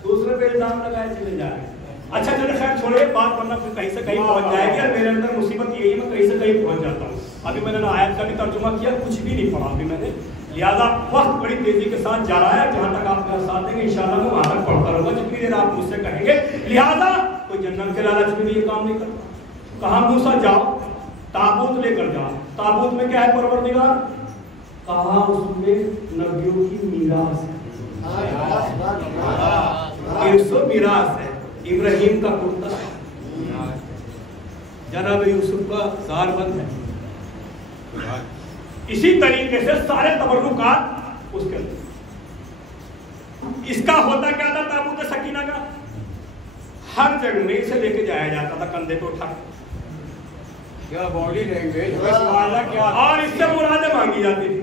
दूसरे पे इल्जाम लगाए चले जा रहे हैं। अच्छा चलो खैर छोड़िए बात, वरना फिर कहीं से कहीं पहुंच जाएगी और मेरे अंदर मुसीबत यही है, मैं कहीं से कहीं पहुंच जाता हूँ। अभी मैंने ना आयत का भी तर्जुमा किया, कुछ भी नहीं पढ़ा अभी मैंने, लिहाजा वक्त बड़ी तेजी के साथ जा रहा है। जहां तक आप मेरा साथ देंगे इंशाल्लाह मैं वहां तक पढ़ता रहूंगा जितनी देर आप मुझसे कहेंगे। लिहाजा कोई जन्नत के लालच में भी ये काम नहीं करता। कहा मूसा जाओ ताबूत लेकर जाओ। ताबूत में क्या है परवरदिगार? कहा उसमें नबियों की मीरास है, 100 मीरास है। इब्राहिम का कुर्ता, जनाब यूसुफ का ज़ारबंद है। इसी तरीके से सारे तबर्रुकात उसके अंदर। इसका होता क्या था ताबूत सकीना का? हर जगह में इसे लेके जाया जाता था कंधे पे उठा, क्या बॉडी लैंग्वेज, क्या और इससे मुरादें मांगी जाती थी।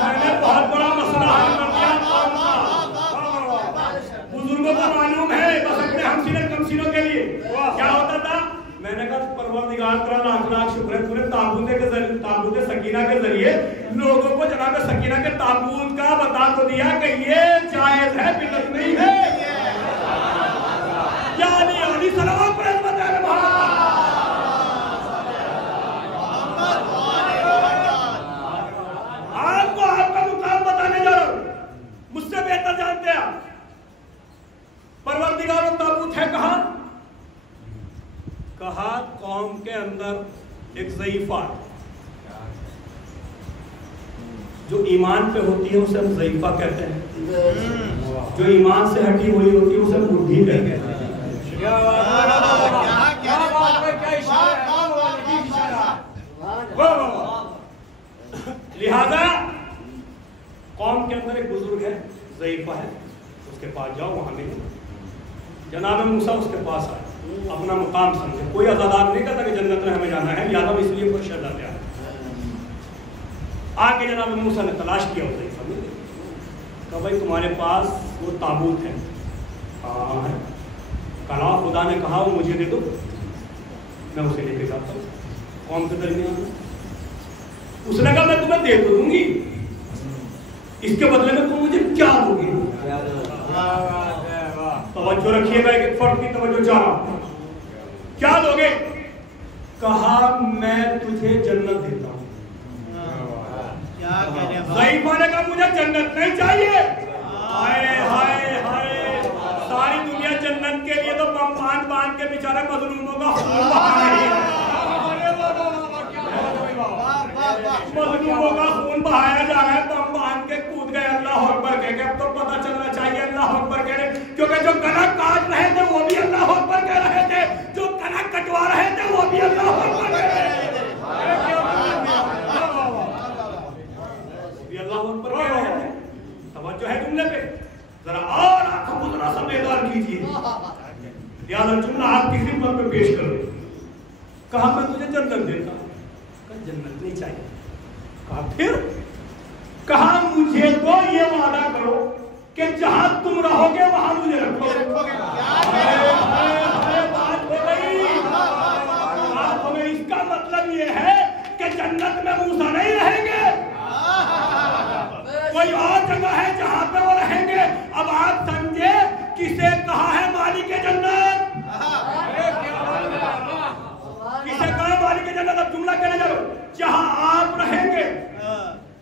मैंने बहुत बड़ा मसला हल कर दिया। बुजुर्गों को मालूम है, बस अपने हमसीने कमसीनों के लिए क्या होता था। मैंने कहा परवरदिगार तेरा लाख लाख शुक्र है, तूने ताबूत सकीना के जरिए लोगों को जनाब सकीना के ताबूत का बता तो दिया कि ये जायज है, बिल्कुल नहीं है। सलावत पर आपको आपका मुकाम बताने जा रहा हूं, मुझसे बेहतर जानते हैं आप। परवरदिगार ताबूत है कहा कौम के अंदर एक ज़ईफ़ा जो ईमान पे होती है उसे हम ज़ईफ़ा कहते हैं, जो ईमान से हटी हुई होती है उसे बुढ़ी कहते हैं। लिहाजा कौम के अंदर एक बुजुर्ग है, ज़ईफ़ा है, उसके पास जाओ, वहां मिलो। जनाब मूसा उसके पास आए, अपना मुकाम समझे। कोई आजादात नहीं कहता कि जन्नत में हमें जाना है, यादव इसलिए कोई शहजाद आया। आके जनाब मूसा ने तलाश किया उसे, कहा भाई तुम्हारे पास वो ताबूत है? हाँ है। कहा खुदा ने कहा वो मुझे दे दो, मैं उसे लेके जाता हूँ कौम के दरमियान। उसने कहा मैं तुम्हें दे तो दूंगी, इसके बदले में तुम मुझे क्या दोगे? तवज्जो रखिएगा, एक फर्क की तवज्जो चाह रहा हूं। क्या दोगे? कहा मैं तुझे जन्नत देता हूं। ज़ईफ़ा ने कहा मुझे जन्नत नहीं चाहिए। हाय हाय हाय, सारी दुनिया जन्नत के लिए तो बम बांध के बेचारे मजलूमों का खून बहा रही है। मजलूमों का खून बहाया जा रहा है, बम बांध के कूद गए अल्लाह अकबर कह के। अब तो पता चलना चाहिए अल्लाह अकबर कह रहे, क्योंकि जो गला काट रहे थे वो भी अल्लाह अकबर कह रहे थे, जो गला कटवा रहे थे वो भी अल्लाह अकबर कह रहे थे। अल्लाह अकबर कह रहे थे। तवज्जो है जुमले पे, जरा और आंखों को जरा सा बेदार कीजिए। याद जुमला आपकी खिदमत में पेश कर रहे। कहा मैं तुझे जन्नत देता हूं। कहा जन्नत नहीं चाहिए। कहा फिर? कहा मुझे तो ये वादा करो कि जहां तुम रहोगे वहां मुझे रखोगे। बात हो गई। इसका मतलब ये है कि जन्नत में मूसा नहीं रहेंगे, कोई और जगह है जहां पे वो रहेंगे। अब आप समझे किसे कहा है मालिक जन्नत? किसे कहा मालिक जन्नत? अब जुमला कहने जा रहा हूं, जहां आप रहेंगे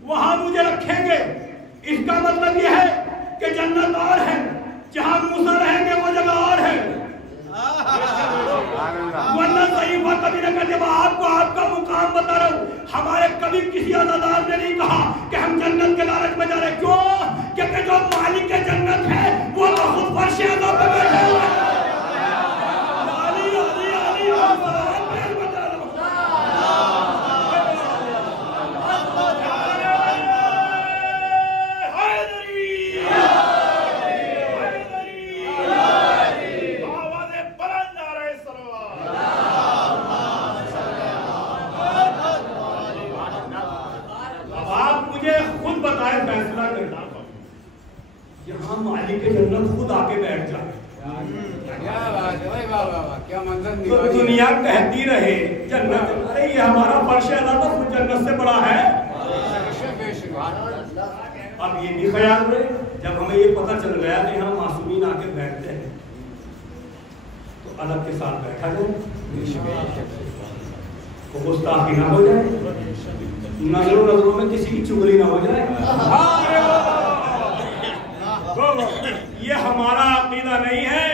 वहां मुझे रखेंगे। इसका मतलब यह है कि जन्नत और है, जहां मूसा रहेंगे वो जगह और है। वरना ज़ईफ़ा कभी न कहते। आपको आपका मुकाम बता रहा हूं, हमारे कभी किसी अज़ादार ने नहीं कहा कि हम जन्नत के लालच में जा रहे। क्यों? क्योंकि जो मालिक के जन्नत है वो तो खुद फर्श अज़ा पे बैठे हुए हैं। मालिक के जन्नत खुद आके बैठ जाए। क्या मंजर। तो दुनिया कहती रहे जन्नत, अरे ये हमारा फर्श अल्लाह तो खुद जन्नत से बड़ा है। अब ये भी ख्याल रहे, जब हमें ये पता चल गया कि यहाँ मासूमीन आके बैठते हैं तो अदब के साथ बैठा जाए, तो गुस्ताखी ना हो जाए, नजरों में किसी की चुगली ना हो जाए। ये हमारा अकीदा नहीं है,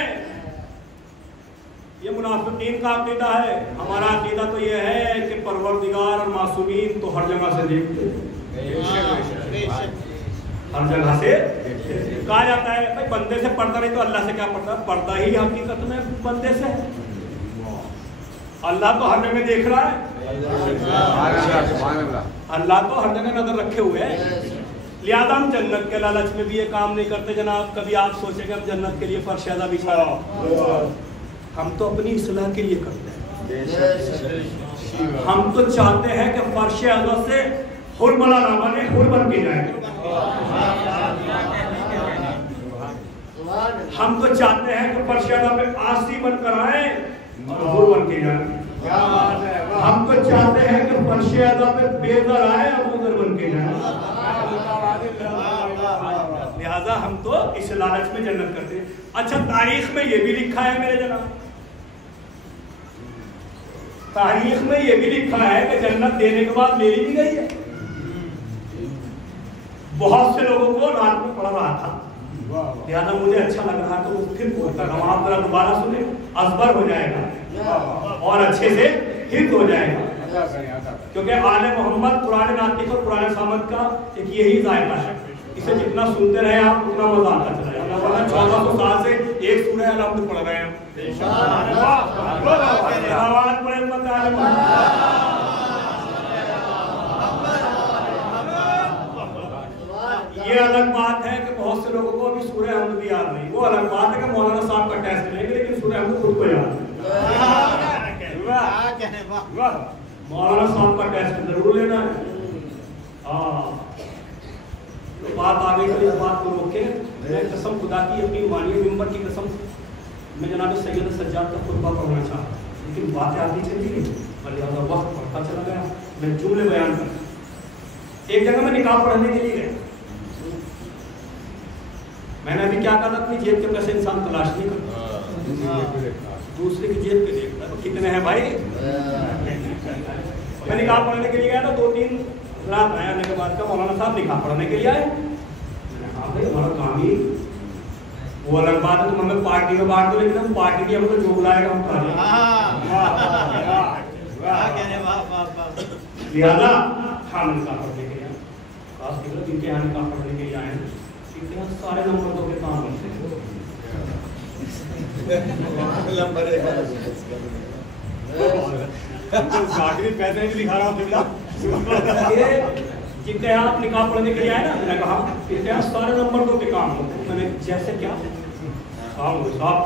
ये मुनाफिकीन का अकीदा है। हमारा अकीदा तो ये है कि परवरदिगार और मासूमीन तो हर जगह से देखते, हर जगह से कहा जाता है भाई बंदे से पढ़ता नहीं तो अल्लाह से क्या पढ़ता? पढ़ता ही हकीकत में बंदे से। अल्लाह तो हर जगह देख रहा है, अल्लाह तो हर जगह नजर रखे हुए है। लिहाजा हम जन्नत के लालच में भी ये काम नहीं करते जनाब। कभी आप सोचेंगे हम जन्नत के लिए फर्शादा बिछा रहे हैं, हम तो अपनी इस्लाह के लिए करते हैं। हम तो चाहते हैं कि फर्शादा से हुरबला ना बने, हुर बन के जाए। हम तो चाहते हैं कि फर्शादा पे आसी बनकर आए और हुर बन के जाए। हम तो चाहते हैं कि फर्शादा पे बेदर आए और उधर बन के जाए। लिहाजा हम तो इस लालच में जन्नत करते हैं। अच्छा, तारीख में ये भी लिखा है मेरे जनाब, तारीख में ये भी लिखा है कि जन्नत देने के बाद ले ली भी गई है। बहुत से लोगों को रात में पढ़ रहा था, लिहाजा मुझे अच्छा लग रहा था, वो फिर बोलता था। आप जरा दोबारा सुने, असबर हो जाएगा और अच्छे से हित हो जाएगा, क्योंकि आले मोहम्मद कुरान नातिक और कुरान सामत का एक यही जायका है। इसे जितना सुनते रहे आप उतना मजा आता चला जाएगा। 1400 साल से एक सूरह अलहम्द पढ़ रहे हैं। ये अलग बात है कि बहुत से लोगों को अभी सूरह अलहम्द भी याद नहीं। वो अलग बात है कि मौलाना साहब का टेस्ट लेंगे, लेकिन सूरह अलहम्द खुद को याद है। मौलाना साहब का टेस्ट जरूर लेना है। तो बात आ गई, तो इस बात को रोके। मैं कसम खुदा की, अपनी मानिए मिंबर की कसम, मैं जनाब सैयद सज्जाद का खुतबा पढ़ना चाहता, लेकिन बातें आती चली गई, लिहाजा वक्त बढ़ता चला गया। मैं जुमले बयान कर, एक जगह मैं निकाह पढ़ने के लिए गया। मैंने अभी क्या कहा था, अपनी जेब के पैसे इंसान तलाश नहीं करता, दूसरे की जेब पे देखता तो कितने हैं भाई। मैं निकाह पढ़ने के लिए गया था, 2-3 रात आने के बाद का मौलाना साहब निकाह पढ़ने के लिए आए। हाँ भाई, हमारा काम ही वो अलग बात है, तुम हमें पार्टी में बांट दो, लेकिन हम पार्टी की हमको जो बुलाएगा हम कर लेंगे। लिहाजा हम निकाह पढ़ने के लिए आए, खास कर जिनके यहाँ निकाह पढ़ने के लिए आए हैं, इनके यहाँ सारे नंबर 2 के काम बनते हैं। पैसे नहीं दिखा रहा हूँ जिनके यहाँ आप निकाह पढ़ने के लिए आए ना, मैंने कहा इनके यहाँ सारे नंबर 2 के काम होते हैं। मैंने जैसे क्या काम हो साहब,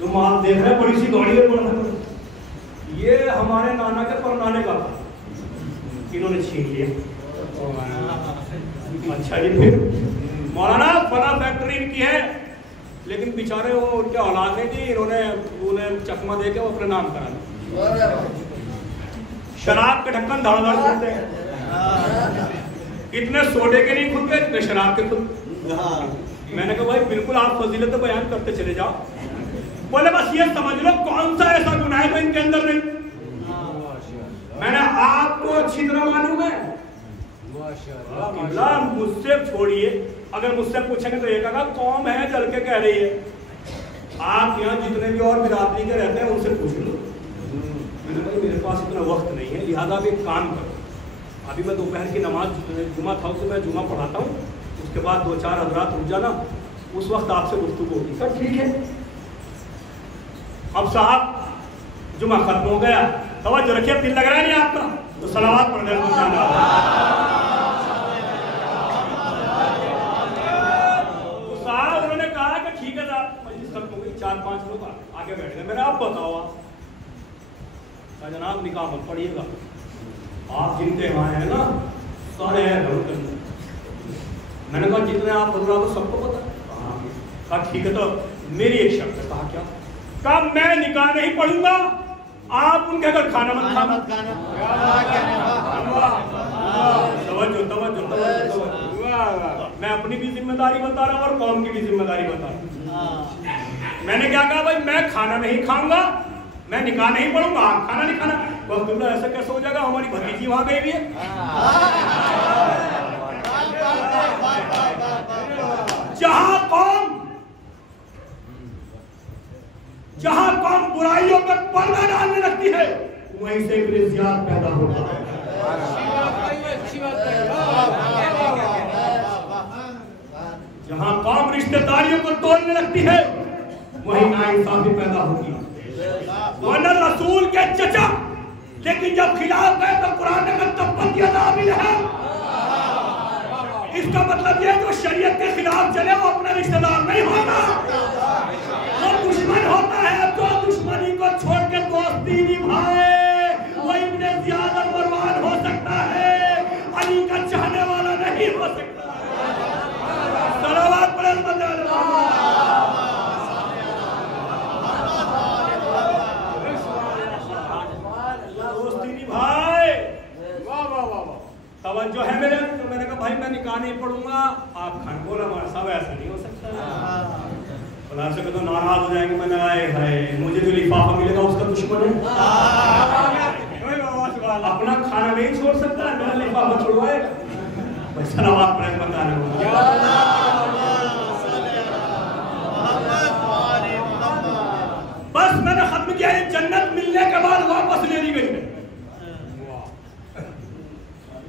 जो माल देख रहे हैं बड़ी सी गाड़ी है, ये हमारे नाना के परनाने का था, इन्होंने छीन लिया। अच्छा जी, फिर मौलाना फला फैक्ट्री इनकी है, लेकिन बेचारे वो उनके औलाद नहीं थी, इन्होंने उन्हें चकमा दे के वो अपने नाम करा दिया। शराब के ढक्कन धड़ धड़ खुलते हैं, इतने सोडे के नहीं खुद गए, इतने शराब के खुद। मैंने कहा भाई बिल्कुल आप फजीलत बयान करते चले जाओ। बोले बस ये समझ लो कौन सा ऐसा गुनाह है तो इनके अंदर नहीं। मैंने आपको अच्छी तरह मालूम है, मुझसे छोड़िए, अगर मुझसे पूछेंगे तो ये कहा कौम है जल के कह रही है। आप यहाँ जितने भी और बिरादरी के रहते हैं उनसे पूछ लो। मैंने कहा मेरे पास इतना वक्त नहीं है, लिहाजा आप एक काम करो, अभी मैं दोपहर की नमाज जुमा था उससे मैं जुमा पढ़ाता हूँ, उसके बाद 2-4 हज़रात रुक जाना, उस वक्त आपसे गुफ्तगू होगी। सर ठीक है। अब साहब जुमा खत्म हो गया, तवज्जो रखिए, दिल लग रहा है नहीं आपका, तो सलावत पढ़ देना। तो साहब उन्होंने कहा कि ठीक है साहब, मजलिस खत्म हो गई, 4-5 लोग आगे बैठ गए। मैंने आप बताओ, आप जनाब निकाह मत पढ़िएगा, आप जिनके यहाँ है ना सारे हैं घर के अंदर। मैंने कहा जितने आप हजरात को सबको पता है। कहा ठीक है, तो मेरी एक शर्त है। कहा क्या? कहा मैं निकाह नहीं पढ़ूंगा, आप उनके घर खाना मत खाना। तवज्जो तवज्जो तवज्जो, मैं अपनी भी जिम्मेदारी बता रहा हूँ और कौम की भी जिम्मेदारी बता रहा हूँ। मैंने क्या कहा, भाई मैं खाना नहीं खाऊंगा, मैं निकाह नहीं पढ़ूंगा, आप खाना नहीं खाना। वक्त ऐसा कैसे हो जाएगा, हमारी भतीजी वहां गई भी है। जहां कौम बुराइयों पर पर्दा डालने लगती है, वहीं से एक रिज़्यात पैदा होता है। जहां कौम रिश्तेदारियों को तोड़ने लगती है, वहीं नाइंसाफी पैदा होती है। वरना रसूल के चचा, लेकिन जब खिलाफ गए तो कुरान ने कहा तब्बत यदा अबी लहब, इसका मतलब यह जो शरीयत के खिलाफ चले वो अपना रिश्तेदार नहीं होता, वो दुश्मन होता है। जो दुश्मनी को छोड़ के दोस्ती निभाए वो इब्ने ज़ियाद और मरवान हो सकता है, अली का चाहने वाला नहीं हो सकता। सलावत पढ़े दोस्ती निभाए। वाह वाह वाह वाह। तवज्जो है मेरे। तो मैंने कहा भाई मैं निकाह नहीं पढ़ूंगा। आप खान बोला हमारा सब ऐसा नहीं हो सकता। खुदा से तो नाराज हो जाएंगे। मैंने आए मुझे जो लिफाफा मिलेगा उसका दुश्मन है, अपना खाना नहीं छोड़ सकता, मेरा लिफाफा छुड़वाएगा। वैसा नवाज पढ़े बता रहे हो। बस मैंने खत्म किया। ये जन्नत मिलने के बाद वापस ले ली गई है।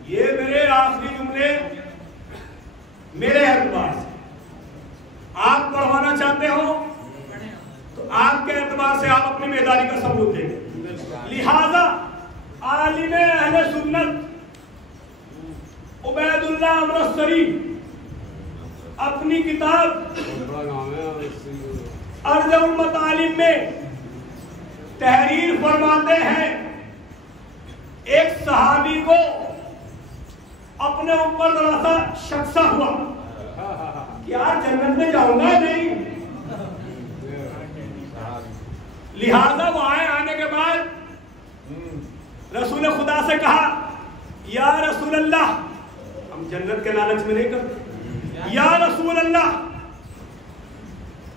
ये मेरे आखिरी जुमले मेरे एतबार से। आप पढ़वाना चाहते हो तो आपके एतबार से आप अपनी बेदारी का सबूत दें। लिहाजा आलिम अहले सुन्नत उबैदुल्लाह अमरसरी अपनी किताब अर्जुल मतालिब में तहरीर फरमाते हैं, एक सहाबी को अपने ऊपर जरा सा शक सा हुआ कि यार जन्नत में जाऊंगा नहीं। लिहाजा वो आने के बाद रसूल खुदा से कहा, या रसूल अल्लाह, हम जन्नत के लालच में नहीं करते, या रसूल अल्लाह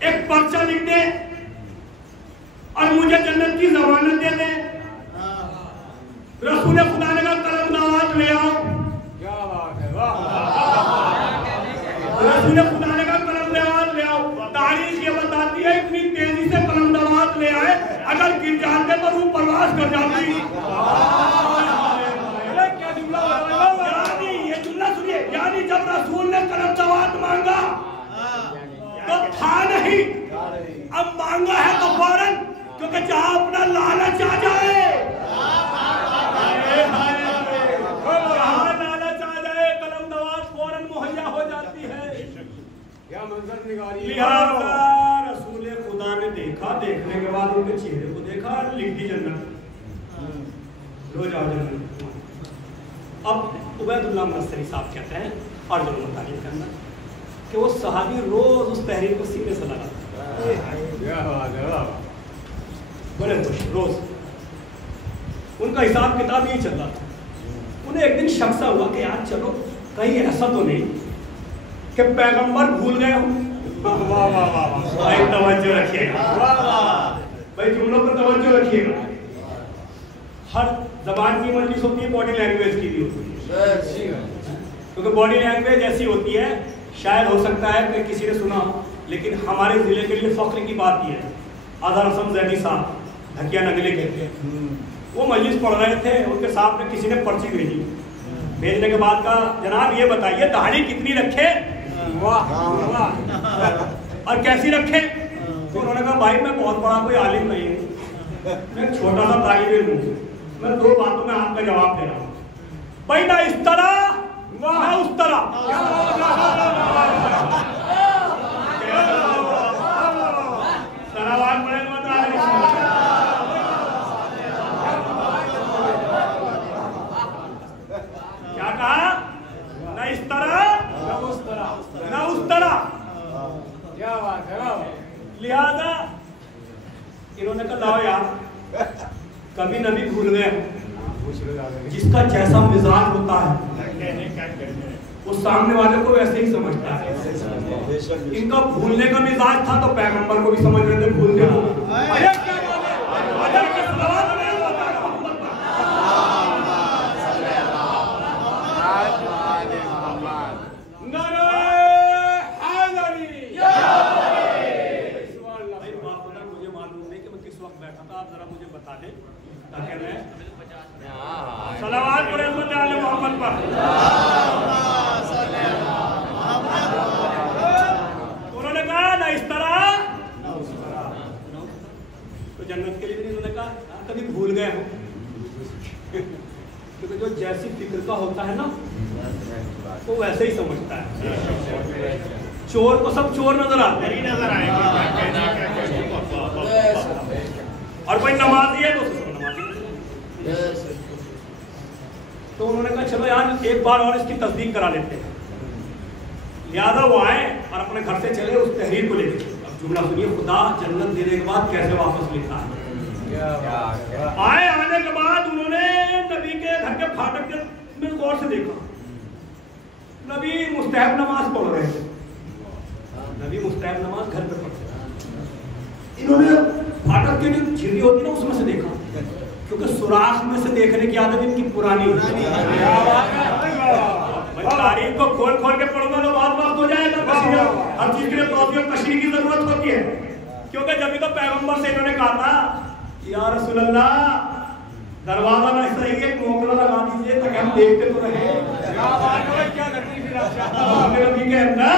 एक पर्चा लिख दे और मुझे जन्नत की जमानत दे दे। रसूल खुदा ने कहा कलम दावत ले आओ। क्या बात है, वाह। रसूल खुदा ने कहा कलम दावत ले आओ। तारीख ये बताती है इतनी तेजी से कलम दावत ले आए, अगर गिर जाते तो रूह परवास कर जाती। यानी ये जुमला सुनिए, यानी जब रसूल ने कलम दावत मांगा तो था नहीं, अब मांगा है तो फौरन, क्योंकि जहां अपना लालच आ जाए, जहां लालच आ जाए कलम दवात फौरन मुहैया हो जाती है। क्या मंजर निकाली। लिहाजा रसूल खुदा ने देखा, देखने के बाद उनके चेहरे को देखा, लिख दी जन्नत, लो जाओ जन्नत। अब उबैदुल्लाह मरसरी साहब कहते हैं और जो मुतालिब के अंदर कि वो सहाबी रोज उस तहरीर को सीने से लगा बड़े खुश रोज। उनका हिसाब किताब ही चल रहा था। उन्हें एक दिन शक सा हुआ कि यार चलो कहीं ऐसा तो नहीं कि पैगंबर भूल गए हो। भाई तवज्जो रखिएगा, भाई जुमलों पर तवज्जो रखिएगा। हर जबान की मजलिस होती है, बॉडी लैंग्वेज की भी होती है, क्योंकि बॉडी लैंग्वेज ऐसी होती है, शायद हो सकता है कि किसी ने सुना, लेकिन हमारे जिले के लिए फख्र की बात यह है, आज़ाद हसन जैदी साहब ढकिया नगले कहते हैं, वो मजलिस पढ़ रहे थे, उनके सामने किसी ने पर्ची भेजी। भेजने के बाद का जनाब ये बताइए दाढ़ी कितनी रखे, वाह और कैसी रखे। तो उन्होंने कहा भाई मैं बहुत बड़ा कोई आलिम नहीं हूँ, मैं छोटा सा तालिब इल्म हूँ, मैं दो बातों में आपका जवाब दे रहा हूँ। भाई ना इस तरह ना उस तरह। क्या कहा? ना इस तरह ना उस तरह। क्या बात है। लिहाजा इन्होंने कहा लाओ यार, कभी नबी भूल गए, जिसका जैसा मिजाज होता है वो सामने वाले को वैसे ही समझता है। इनका भूलने का मिजाज था तो पैगंबर को भी समझ रहे थे भूल गए। ताकि मैं सलावत पढ़े मोहम्मद पर। उन्होंने कहा ना इस तरह तो जन्नत के लिए भी उन्होंने कहा कभी भूल गए हो, क्योंकि जो जैसी फिक्र का होता है ना वो वैसे ही समझता है। चोर को सब चोर नजर आते हैं, नजर आएंगे। और कोई नमाजी है तो उसको नमाजी। तो उन्होंने कहा चलो यार एक बार और इसकी तस्दीक करा लेते हैं। लिहाजा वो आए और अपने घर से चले उस तहरीर को लेकर। अब जुमला सुनिए, खुदा जन्नत देने के बाद कैसे वापस लिखा है। आए, आने के बाद उन्होंने नबी के घर के फाटक में गौर से देखा। नबी मुस्तहब नमाज पढ़ रहे थे। नबी मुस्तहब नमाज घर पे पढ़ते। इन्होंने फाटक की जो झिल्ली होती है ना उसमें से देखा, क्योंकि सुराख में से देखने की आदत इनकी पुरानी होती है। तारीख को खोल खोल के पढ़ूंगा तो बहुत वक्त हो जाएगा। हर चीज के लिए तौसीफ तशरीह की जरूरत होती है, क्योंकि जब भी तो पैगंबर से इन्होंने कहा था या रसूल अल्लाह दरवाजा ना सही है, मोकला लगा दीजिए ताकि हम देखते तो रहे क्या नबी के अंदर।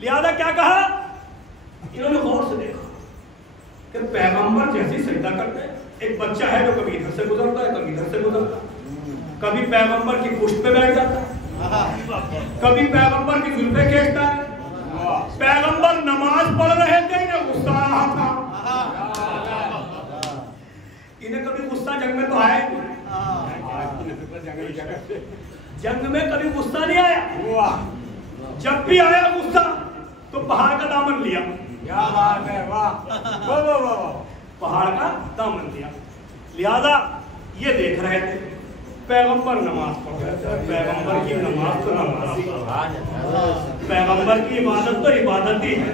लिहाजा क्या कहा, इन्होंने गौर से देखा कि पैगंबर जैसे सजदा करते हैं। एक बच्चा है जो कभी इधर से गुजरता है, कभी इधर से गुजरता है, कभी पैगंबर की पुष्ट पे बैठ जाता है, कभी पैगंबर की जुल्फे खींचता है। पैगंबर नमाज पढ़ रहे थे, इन्हें गुस्सा आ रहा था। इन्हें कभी गुस्सा जंग में तो आया नहीं, जंग में कभी गुस्सा नहीं आया। जब भी आया गुस्सा तो पहाड़ का दामन लिया। क्या बात है, वाह वाह वाह वाह, पहाड़ का दामन लिया। लिहाजा ये देख रहे थे पैगंबर नमाज पढ़ रहे थे। पैगंबर की नमाज तो नमाज, पैगंबर की इबादत तो इबादत ही है।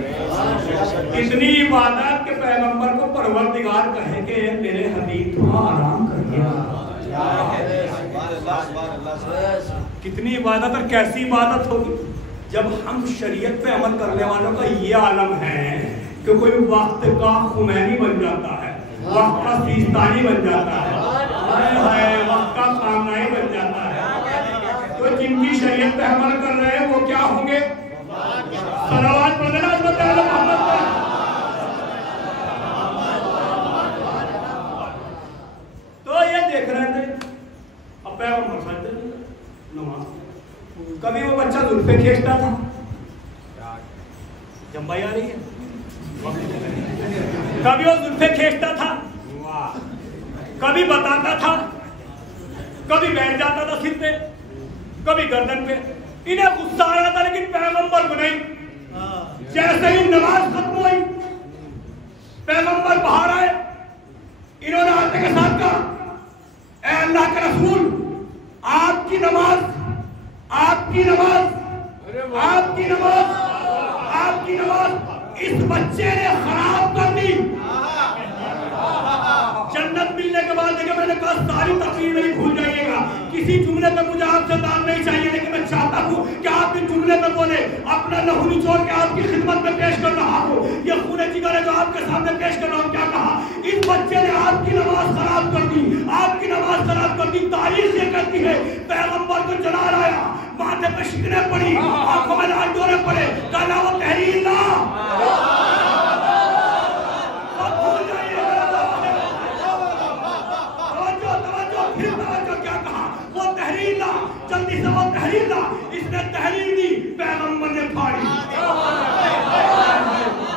इतनी इबादत के पैगंबर को परवरदिगार कहेंगे मेरे हबीब थोड़ा आराम करिए। कितनी इबादत और कैसी इबादत होगी जब हम शरीयत पे अमल करने वालों का ये आलम है कि कोई वक्त का खुमैनी बन जाता है, वक्त का सीस्तानी बन जाता है, वक्त का सामनाई बन जाता है। तो जिनकी शरीयत पे अमल कर रहे हैं वो क्या होंगे? सलावत पढ़ देना मोहम्मद पर। तो ये देख रहे थे अब पैगंबर सजदे नमाज। कभी वो बच्चा जुल्फे खींचता था, जम्बाई आ रही है, कभी वो जुल्फे खींचता था, कभी बताता था, कभी बैठ जाता था सिर पे, कभी गर्दन पे। इन्हें गुस्सा आ रहा था लेकिन पैगंबर को नहीं। जैसे ही नमाज खत्म हुई पैगंबर बाहर आए, इन्होंने आते के साथ कहा ऐ अल्लाह के रसूल, आपकी नमाज, आपकी नमाज, आपकी नमाज, आपकी नमाज इस बच्चे ने खराब कर दी। जन्नत मिलने के बाद देखिए मैंने कहा सारी तकरीर नहीं भूल जाइएगा। किसी जुमले में मुझे आपसे दान नहीं चाहिए, लेकिन मैं चाहता हूँ कि आप इस जुमले में बोले, अपना लहू निचोड़ के आपकी खिदमत में पेश कर रहा हूँ। ये खूने जिगर है जो आपके सामने पेश कर रहा हूँ। क्या कहा? इस बच्चे ने आपकी नमाज खराब कर दी, आपकी नमाज खराब कर दी। तारीख ये कहती है पैगंबर को जला लाया, माथे पे शिकने पड़ी, आंखों में लाल डोरे पड़े, कहना वो तहरीर ला। जल्दी से वो तहरीर ला। इसने तहरीर दी, पैगंबर ने फाड़ी।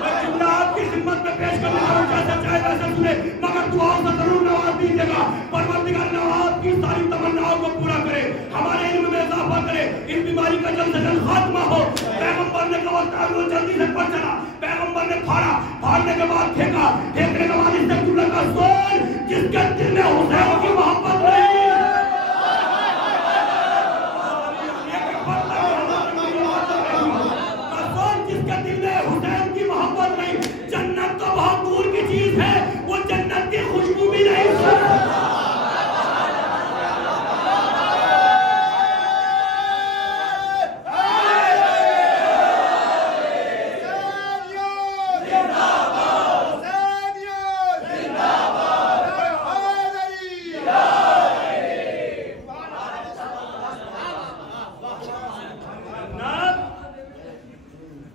मैं जुमला आपकी खिदमत में पेश करने वाला हूं, जैसा चाहे वैसे सुने, मगर दुआओं से जरूर नवाज दीजिएगा। परवरदिगार नवाज की सारी तमन्नाओं को पूरा करे, हमारे इल्म में इजाफा करे, इस बीमारी का जल्द से जल्द खात्मा हो। पैगंबर ने कहा जल्दी से पढ़ चला। पैगंबर ने फाड़ा, फाड़ने के बाद फेंका, फेंकने के बाद इसने जुमला का सोल जिसके दिल में हुसैन की मोहब्बत नहीं, जन्नत तो बहुत दूर की चीज है, वो जन्नत की खुशबू भी नहीं।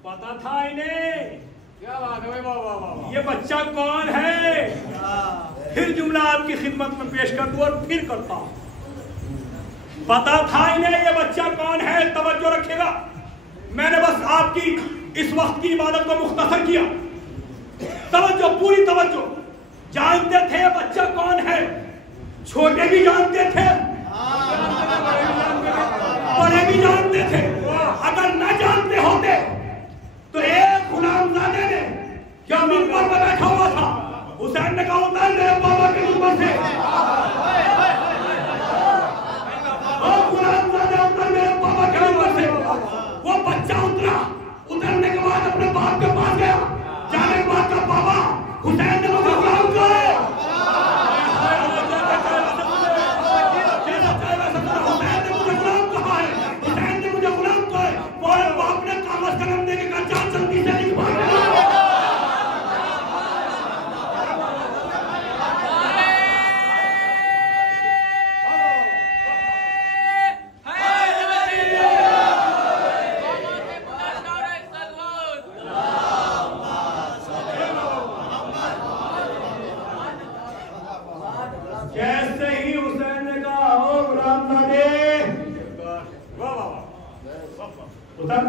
पता था इन्हें क्या बात है, वाह वाह वाह, ये बच्चा कौन है। फिर जुमला आपकी खिदमत में पेश कर दूं और फिर करता हूं। पता था इन्हें ये बच्चा कौन है। तवज्जो रखिएगा, मैंने बस आपकी इस वक्त की इबादत को मुख्तसर किया। तवज्जो, पूरी तवज्जो। जानते थे बच्चा कौन है, छोटे भी जानते थे, बड़े भी जानते थे। अगर न जानते होते तो एक गुलामजादे ने क्या मिंबर पर बैठा हुआ था, हुसैन ने कहा उतर मेरे बाबा के मिंबर से, गुलामजादे उतर मेरे बाबा के मिंबर से। वो बच्चा उतरा, उतरने के बाद अपने बाप के पास गया। जाने के बाद का बाबा हुसैन ने मुझे गुलाम कहा है। बाप ने कागज कलम देके कहा जा जल्दी से लिखवा दे। जैसे ही हुसैन ने कहा ओ गुलामजादे उतर,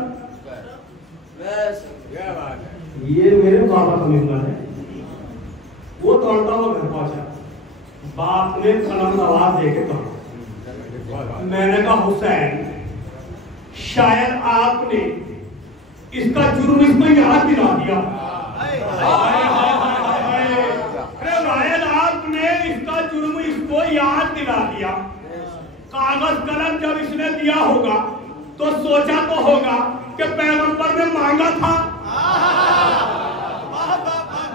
ये मेरे बाबा का मिंबर है। वो दौड़ता हुआ घर पहुंचा। बाप ने कलम आवाज देके कहा, मैंने कहा हुसैन शायद आपने इसका जुर्म इसको याद दिला दिया। शायद आपने इसका जुर्म इसको याद दिला दिया। कागज कलम जब इसने दिया होगा तो सोचा तो होगा कि पैगंबर ने मांगा था,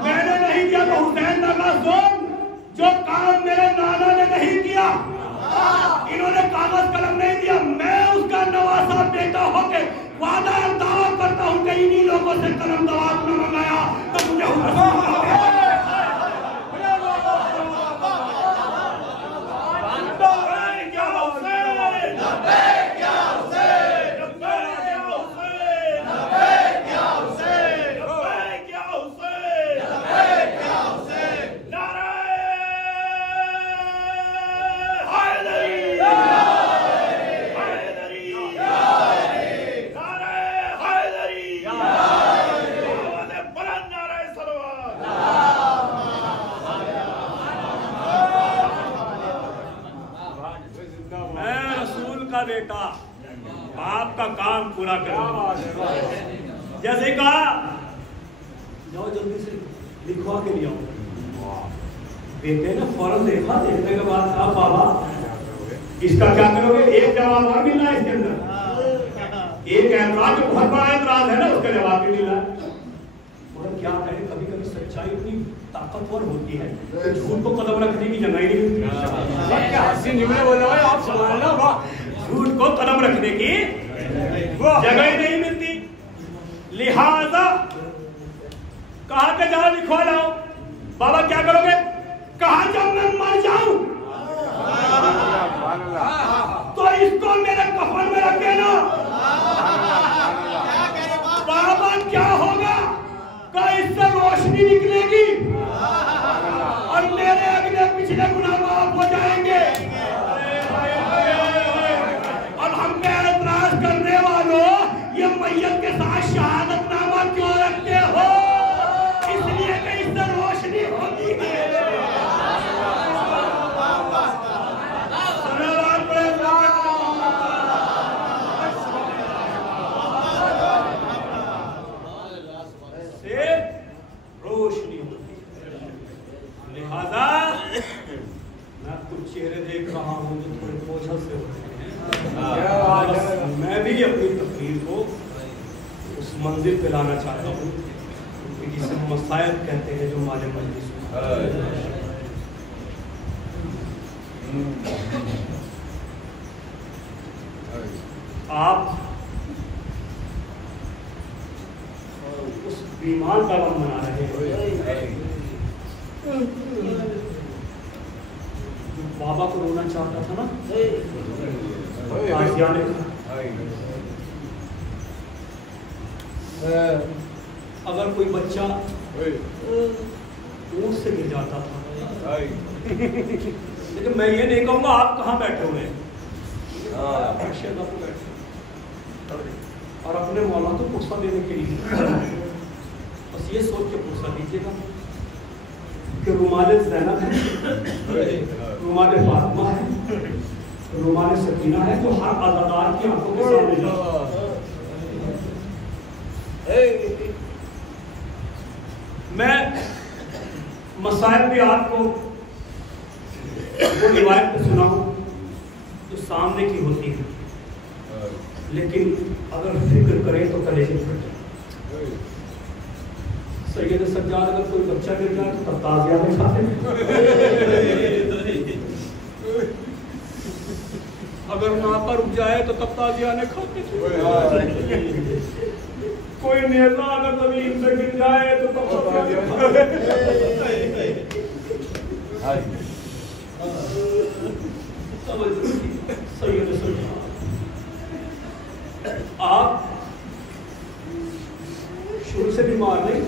मैंने नहीं किया। तो हुसैन ने कहा सुन, जो काम मेरे नाना ने नहीं किया, इन्होंने कागज कलम नहीं दिया, मैं उसका नवासा बेटा होके वादा और दावा करता हूं कि इन्हीं लोगों से कलम दवाब न मंगाया तो मुझे बेटा बाप का काम पूरा करो। जैसे कहा जाओ जल्दी से लिखवा के ले आओ। बेटे ने फौरन देखा, देखने के बाद कहा बाबा इसका क्या करोगे? एक जवाब और मिल रहा है इसके अंदर, एक ऐतराज जो बहुत बड़ा ऐतराज है ना, उसका जवाब भी मिल रहा है। और क्या कहें, कभी कभी सच्चाई इतनी ताकतवर होती है कि झूठ को कदम रखने की जगह ही नहीं मिलती। क्या हसीन जुमले बोल रहे हो आप, सुभान अल्लाह। वाह, झूठ को कदम रखने की जगह ही नहीं मिलती। लिहाजा कहा कि जाओ लिखवा लाओ। बाबा क्या करोगे? कहा जब मैं मर जाऊं तो इसको मेरे कफन में रख देना। बाबा क्या होगा? कहा इससे रोशनी निकलेगी और मेरे अगले पिछले गुनाह माफ हो जाएंगे। एतराज करने वालों, ये मैयत के साथ शहादतनामा क्यों रखते हो? इसलिए कि इससे रोशनी होती है। रोशनी होती है। लिहाजा मैं कुछ चेहरे देख रहा हूँ जो थोड़े बोझल से होते हैं। मैं भी अपनी तकरीर को उस मंजिल पे लाना चाहता हूँ जिसे मसाइल कहते हैं, जो माले मजलिस। आप उस बीमार का गम मना रहे हैं जो बाबा को रोना चाहता था ना। अगर कोई बच्चा ऊंट से गिर जाता था, लेकिन मैं ये नहीं कहूंगा आप कहाँ बैठे हुए हैं, और अपने मौला को पुरसा देने के लिए बस ये सोच के पुरसा दीजिएगा कि रुमाल ज़ैनब है, रुमाल फातिमा है, रुमाल सकीना है, जो हर अज़ादार की आंखों के सामने मैं मसाइल भी आपको वो रिवायत पे सुनाऊं जो सामने की होती है, लेकिन अगर फिक्र करें तो कलेजे फट जाए। सैयद सज्जाद अगर कोई बच्चा गिर जाए तो तब ताज़िया में खाते हैं, अगर नाका रुक जाए तो तब ताज़िया ने खाते थे, कोई नेता अगर जमीन से गिर जाए तो तब ताज़िया ने खाते सैयद सज्जाद आप शुरू से बीमार नहीं,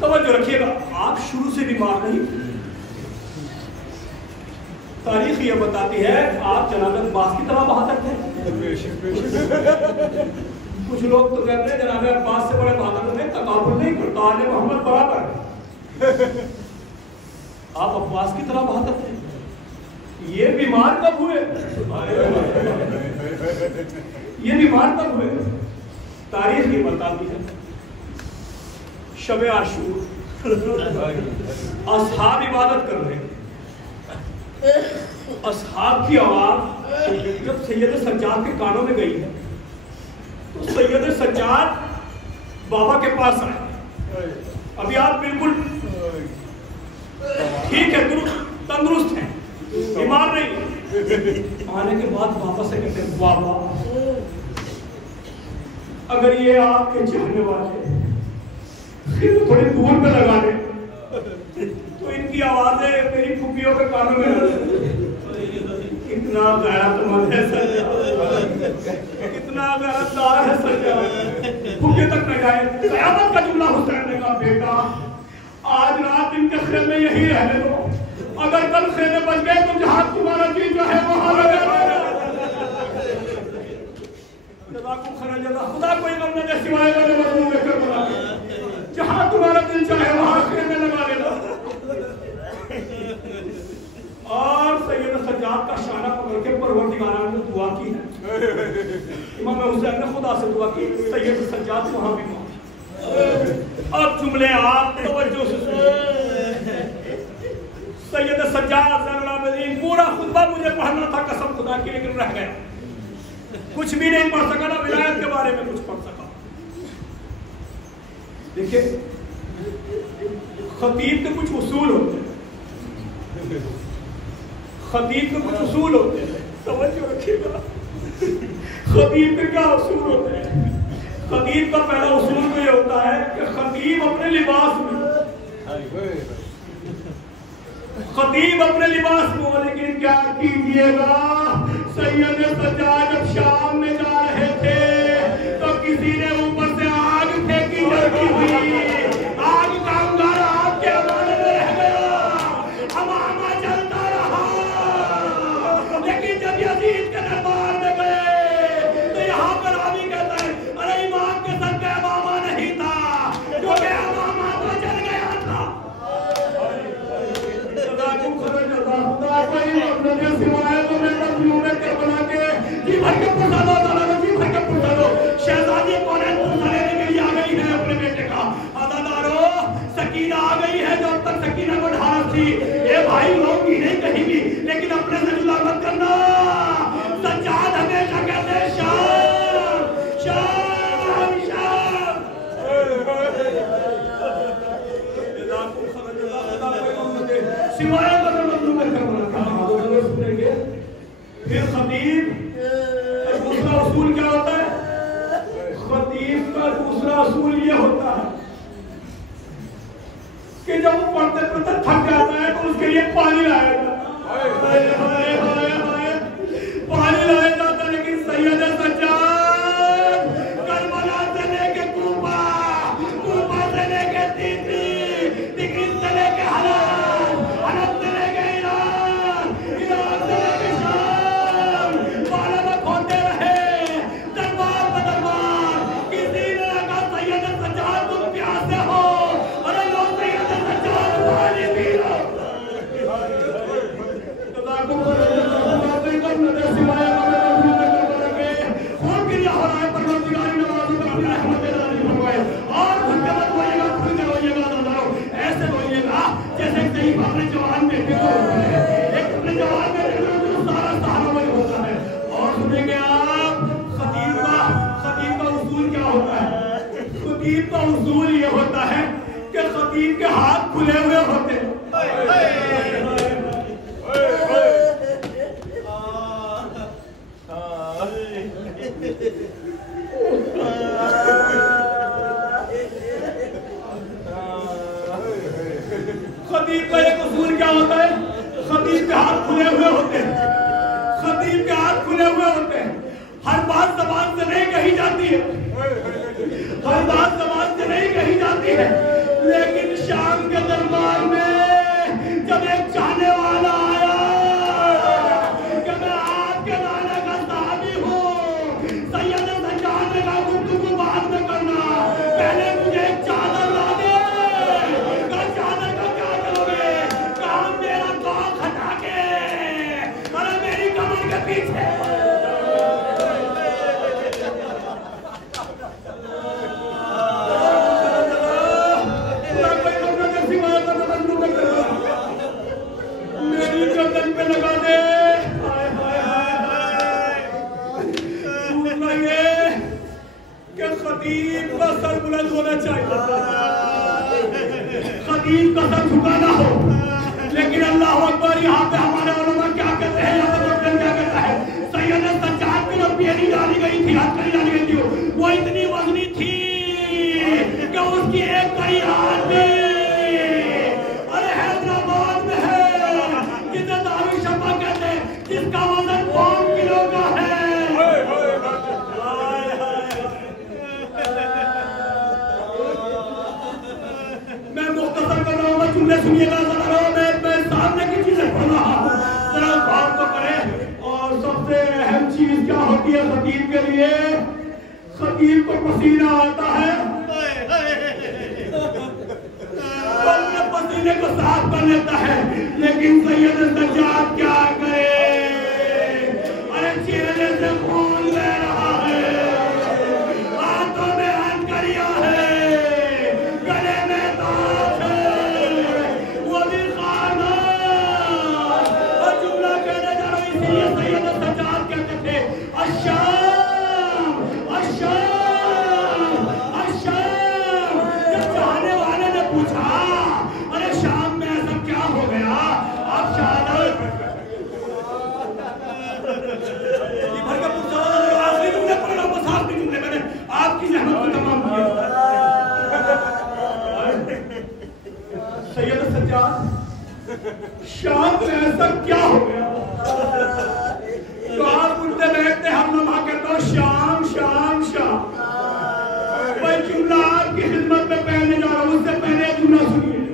तवज्जो रखिएगा, आप शुरू से बीमार नहीं। तारीख ये बताती है आप जनाब अब्बास की तरह बहादुर थे। कुछ लोग तो कहते हैं जनाब अब्बास से बड़े बहादुर थे, तकाबुल नहीं करता, आले मोहम्मद बराबर है। आप अब्बास की तरह बहादुर थे। ये बीमार कब हुए? ये बीमार कब हुए? तारीख ये बताती है शब आशूर असहाब इबादत कर रहे, असहाब की आवाज जब सैयद सज्जाद के कानों में गई है तो सैयद सज्जाद बाबा के पास आए। अभी आप बिल्कुल ठीक है, तंदुरुस्त हैं, बीमार नहीं। आने के बाद वापस से कहते हैं बाबा अगर ये आपके चाहने वाले तो थोड़ी दूर पे लगा दे तो इनकी आवाजें मेरी फुफियों के कानों में कितना गैरतमंद है सज्जाद, कितना गैरतदार है सज्जाद, फुफियों तक न जाए। क़यामत का जुमला हुसैन ने कहा बेटा आज रात इनके खेमे में यही रहने दो, अगर कल खेमे बच गए तो जहां तुम्हारा जी जो है वहां लगा खुदा कोई गम न दे सिवाय जहां तुम्हारा दिल चाहे वहां खेमे लगा लेना। और सैयद सज्जाद का शाना पकड़ के परवरदिगार ने दुआ की है। इमाम हुसैन ने खुदा से दुआ की सैयद सज्जाद वहां भी मौत। अब जुमले आप तवज्जो से सैयद सज्जाद पूरा खुतबा मुझे पढ़ना था कसम खुदा की, लेकिन रह गया, कुछ भी नहीं पढ़ सका, ना विलायत के बारे में कुछ पढ़ सका। देखिए खतीब के कुछ उसूल होते हैं, खतीब के कुछ उसूल होते हैं, तवज्जो रखिएगा। खतीब के क्या उसूल होते हैं? खतीब का पहला उसूल तो ये होता है कि खतीब अपने लिबास में, खतीब अपने लिबास में हो, लेकिन क्या कीजिएगा सैयद सज्जाद जब शाम में जा रहे थे तो किसी ने ऊपर से आग फेंकी जलती हुई, आग का अंगारा आपके हवाले में रह गया, हमामा जलता रहा। लेकिन जब यजीद के दरबार में गए तो यहाँ पर रावी कहता है अरे इमाम के सर पे हमामा नहीं था, जो कि हमामा तो जल गया था। सिवाय तो मैं बना के जी भर के पुछा दो, जी भर के पुछा दो। शहजादी कौन है? पुछा लेने के लिए आ गई है अपने बेटे का। अदादारो सकीना आ गई है, जब तक सकीना को ढाल थी ये भाई होगी नहीं कहेंगी, लेकिन अपने से जुदा मत करना। सज्जाद हमेशा कहते हैं शाम शाम शाम। सिवाय फिर खतीब का दूसरा उसूल क्या होता है? खतीब का दूसरा उसूल ये होता है कि जब वो पढ़ते पढ़ते थक जाता है तो उसके लिए पानी लाया जाता है, पानी लाया जाता है। लेकिन सैयद सज्जाद करबला से लेके कूफा, कूफा से लेके तीसरी, तीसरी से लेके हलब, हलब से लेके ईरान, ईरान से खतीब का उसूल ये होता है कि खतीब के हाथ खुले हुए होते हैं। खतीब का एक उसूल क्या होता है? खतीब के हाथ खुले हुए होते हैं। खतीब के हाथ खुले हुए होते हैं। हर बात जबान से नहीं कही जाती है, हर बात जबान से नहीं कही जाती है, लेकिन शाम के दरबार में जब एक चाहने वाला आया कि मैं आपके नाने का साहबी हूँ, सैयद सज्जाद ने कहा गुफ्तगू बाद में करना, पहले मुझे एक चादर ला दे। कहा चादर का क्या करोगे? कहा मेरा कौख हटा के अरे मेरी कमर के पीछे। लगा दे कि खतीब का सर बुलंद होना चाहिए, खतीब का सर झुका ना हो। लेकिन अल्लाह अकबर, यहाँ पे हमारे उलमा क्या कहते हैं, यहाँ पे क्या कहता है, सैयद सज्जाद की जब पेड़ी डाली गई थी, हथकड़ी डाली गई थी, वो इतनी वजनी थी कि उसकी एक कड़ी हाथ में जिसका वजन 5 किलो का है। मैं मुख्तसर कर रहा हूँ, मैं जुमले सुनिएगा जरा, मैं सामने की चीजें पढ़ रहा हूँ, जरा गौर तो करें। और सबसे अहम चीज क्या होती है खतीब के लिए? खतीब को पसीना आता है, तो अपने पसीने को साफ कर लेता है। लेकिन सैयद सज्जाद क्या करे? चेहरे से खून बह रहा है, हाथों में हथकड़ियां है, गले में ताज है, वो भी खाना। और जुमला कहने जा रहा हूं, इसीलिए सैयद सज्जाद कहते थे अश्शाम अश्शाम अश्शाम। जब चाहने वाले ने पूछा अरे शाम में ऐसा क्या हो गया, आप शहादत आपकी जहमत को तमाम किया। सैयद सज्जाद, शाम में ऐसा क्या हो गया? तो आप उठते बैठते, हम नमाज कहते हो शाम शाम शाम। वही जुमला आपकी खिदमत में पहले जा रहा हूं, उससे पहले जुमला सुनिए।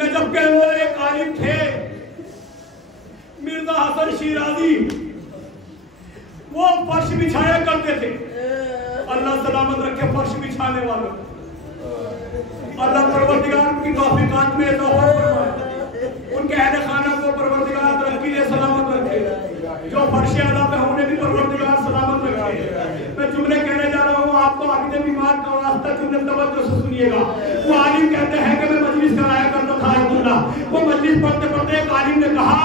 नजफ के वो एक आलिम थे मिर्जा हसन शिराजी, वो फर्श बिछाया करते थे। अल्लाह सलामत रखे फर्श बिछाने वालों, अल्लाह परवरदिगार की तौफीकात में इजाफा फरमाए, उनके अहले खाना को परवरदिगार तरक्की दे, सलामत रखे, जो फर्श अदा पे होने भी परवरदिगार सलामत रखे। मैं जुमले कहने जा रहा हूँ, आपको आगे बीमार का वास्ता जुमले तवज्जो से सुनिएगा। वो आलिम कहते हैं कि मैं मजलिस कराया करता था अब्दुल्लाह, वो मजलिस पढ़ते पढ़ते एक आलिम ने कहा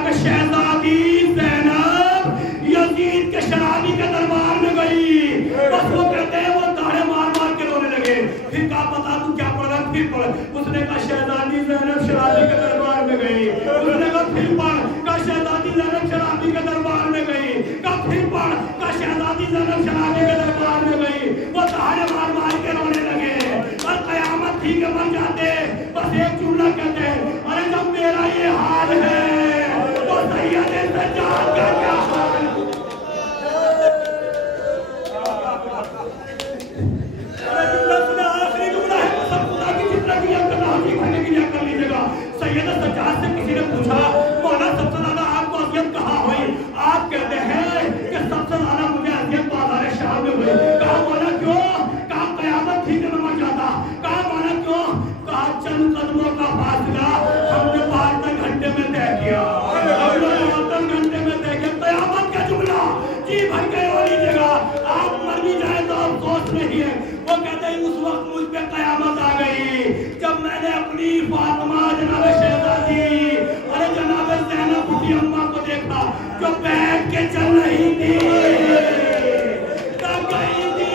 कि शहजादी ज़ैनब यजीद के शराबी के दरबार में गई। बस वो कहते हैं वो ताड़े मार मार के रोने लगे। फिर कहा पता तू क्या पढ़ रहा, फिर पढ़। उसने कहा शहजादी ज़ैनब शराबी के दरबार में गई। उसने कहा फिर पढ़। कहा शहजादी ज़ैनब शराबी के दरबार में गई। कहा फिर पढ़। कहा शहजादी ज़ैनब शराबी के दरबार में गई। वो ताड़े मार मार के रोने लगे और कयामत थी के मर जाते। बस एक जुमला कहते हैं, अरे जब मेरा ये हाल है तो सैयद सज्जाद का क्या हाल? सैयद सज्जाद से किसी ने पूछा, मौला सबसे ज्यादा आपको अज़ियत कहाँ हुई? आप कहते हैं कि सबसे ज्यादा मुझे अज़ियत बाज़ार शाम में हुई। कहा मौला क्यों? कहा कयामत थी कि मैं मर जाता। कहा मौला क्यों? कहा चंद कदमों का फासला हमने 72 घंटे में तय किया, हमने 72 घंटे में तय किया। कयामत का जुमला जी भर के रो लीजिएगा, आप मर भी जाए तो अफसोस नहीं है। वो कहते हैं उस वक्त मुझ पे कयामत आ गई जब मैंने अपनी फातिमा जनाब शहजादी अरे जनाब ज़ैनब बुढ़ी अम्मा को देखा जो बैठ के चल रही थी, तब गई थी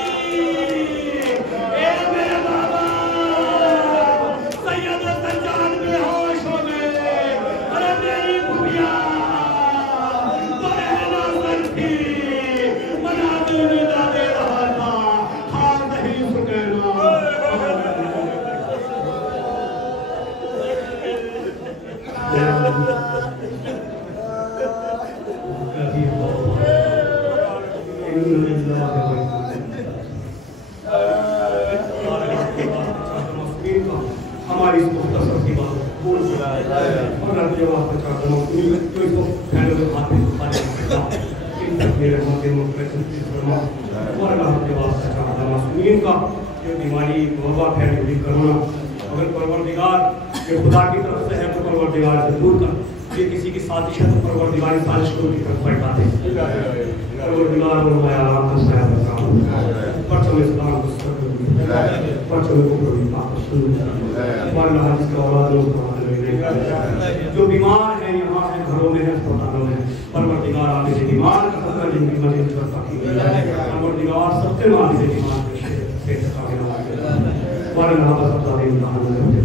मुझे वापस चाहता हूँ तो इसको फैले हुए हाथ में खाने इन तक मेरे मौके मुझे फरमा और अल्लाह के वास्ते चाहता हूँ मासूमीन का ये बीमारी वबा फैली हुई करोना अगर परवरदिगार ये खुदा की तरफ से है तो परवरदिगार से दूर कर ये किसी की साजिश है तो परवरदिगार साजिश को की तरफ पलटा दे परवरदिगार और माया राम का साया बचाओ परचम इस्लाम को परचम को प्रभु पाक सुन वरना जिसका औलाद लोग जो बीमार है यहाँ है घरों में है अस्पतालों में परवरदिगार आगे से बीमार कर जिनकी मदद कर सकी परवरदिगार सबसे आगे से बीमार वरना बस अपना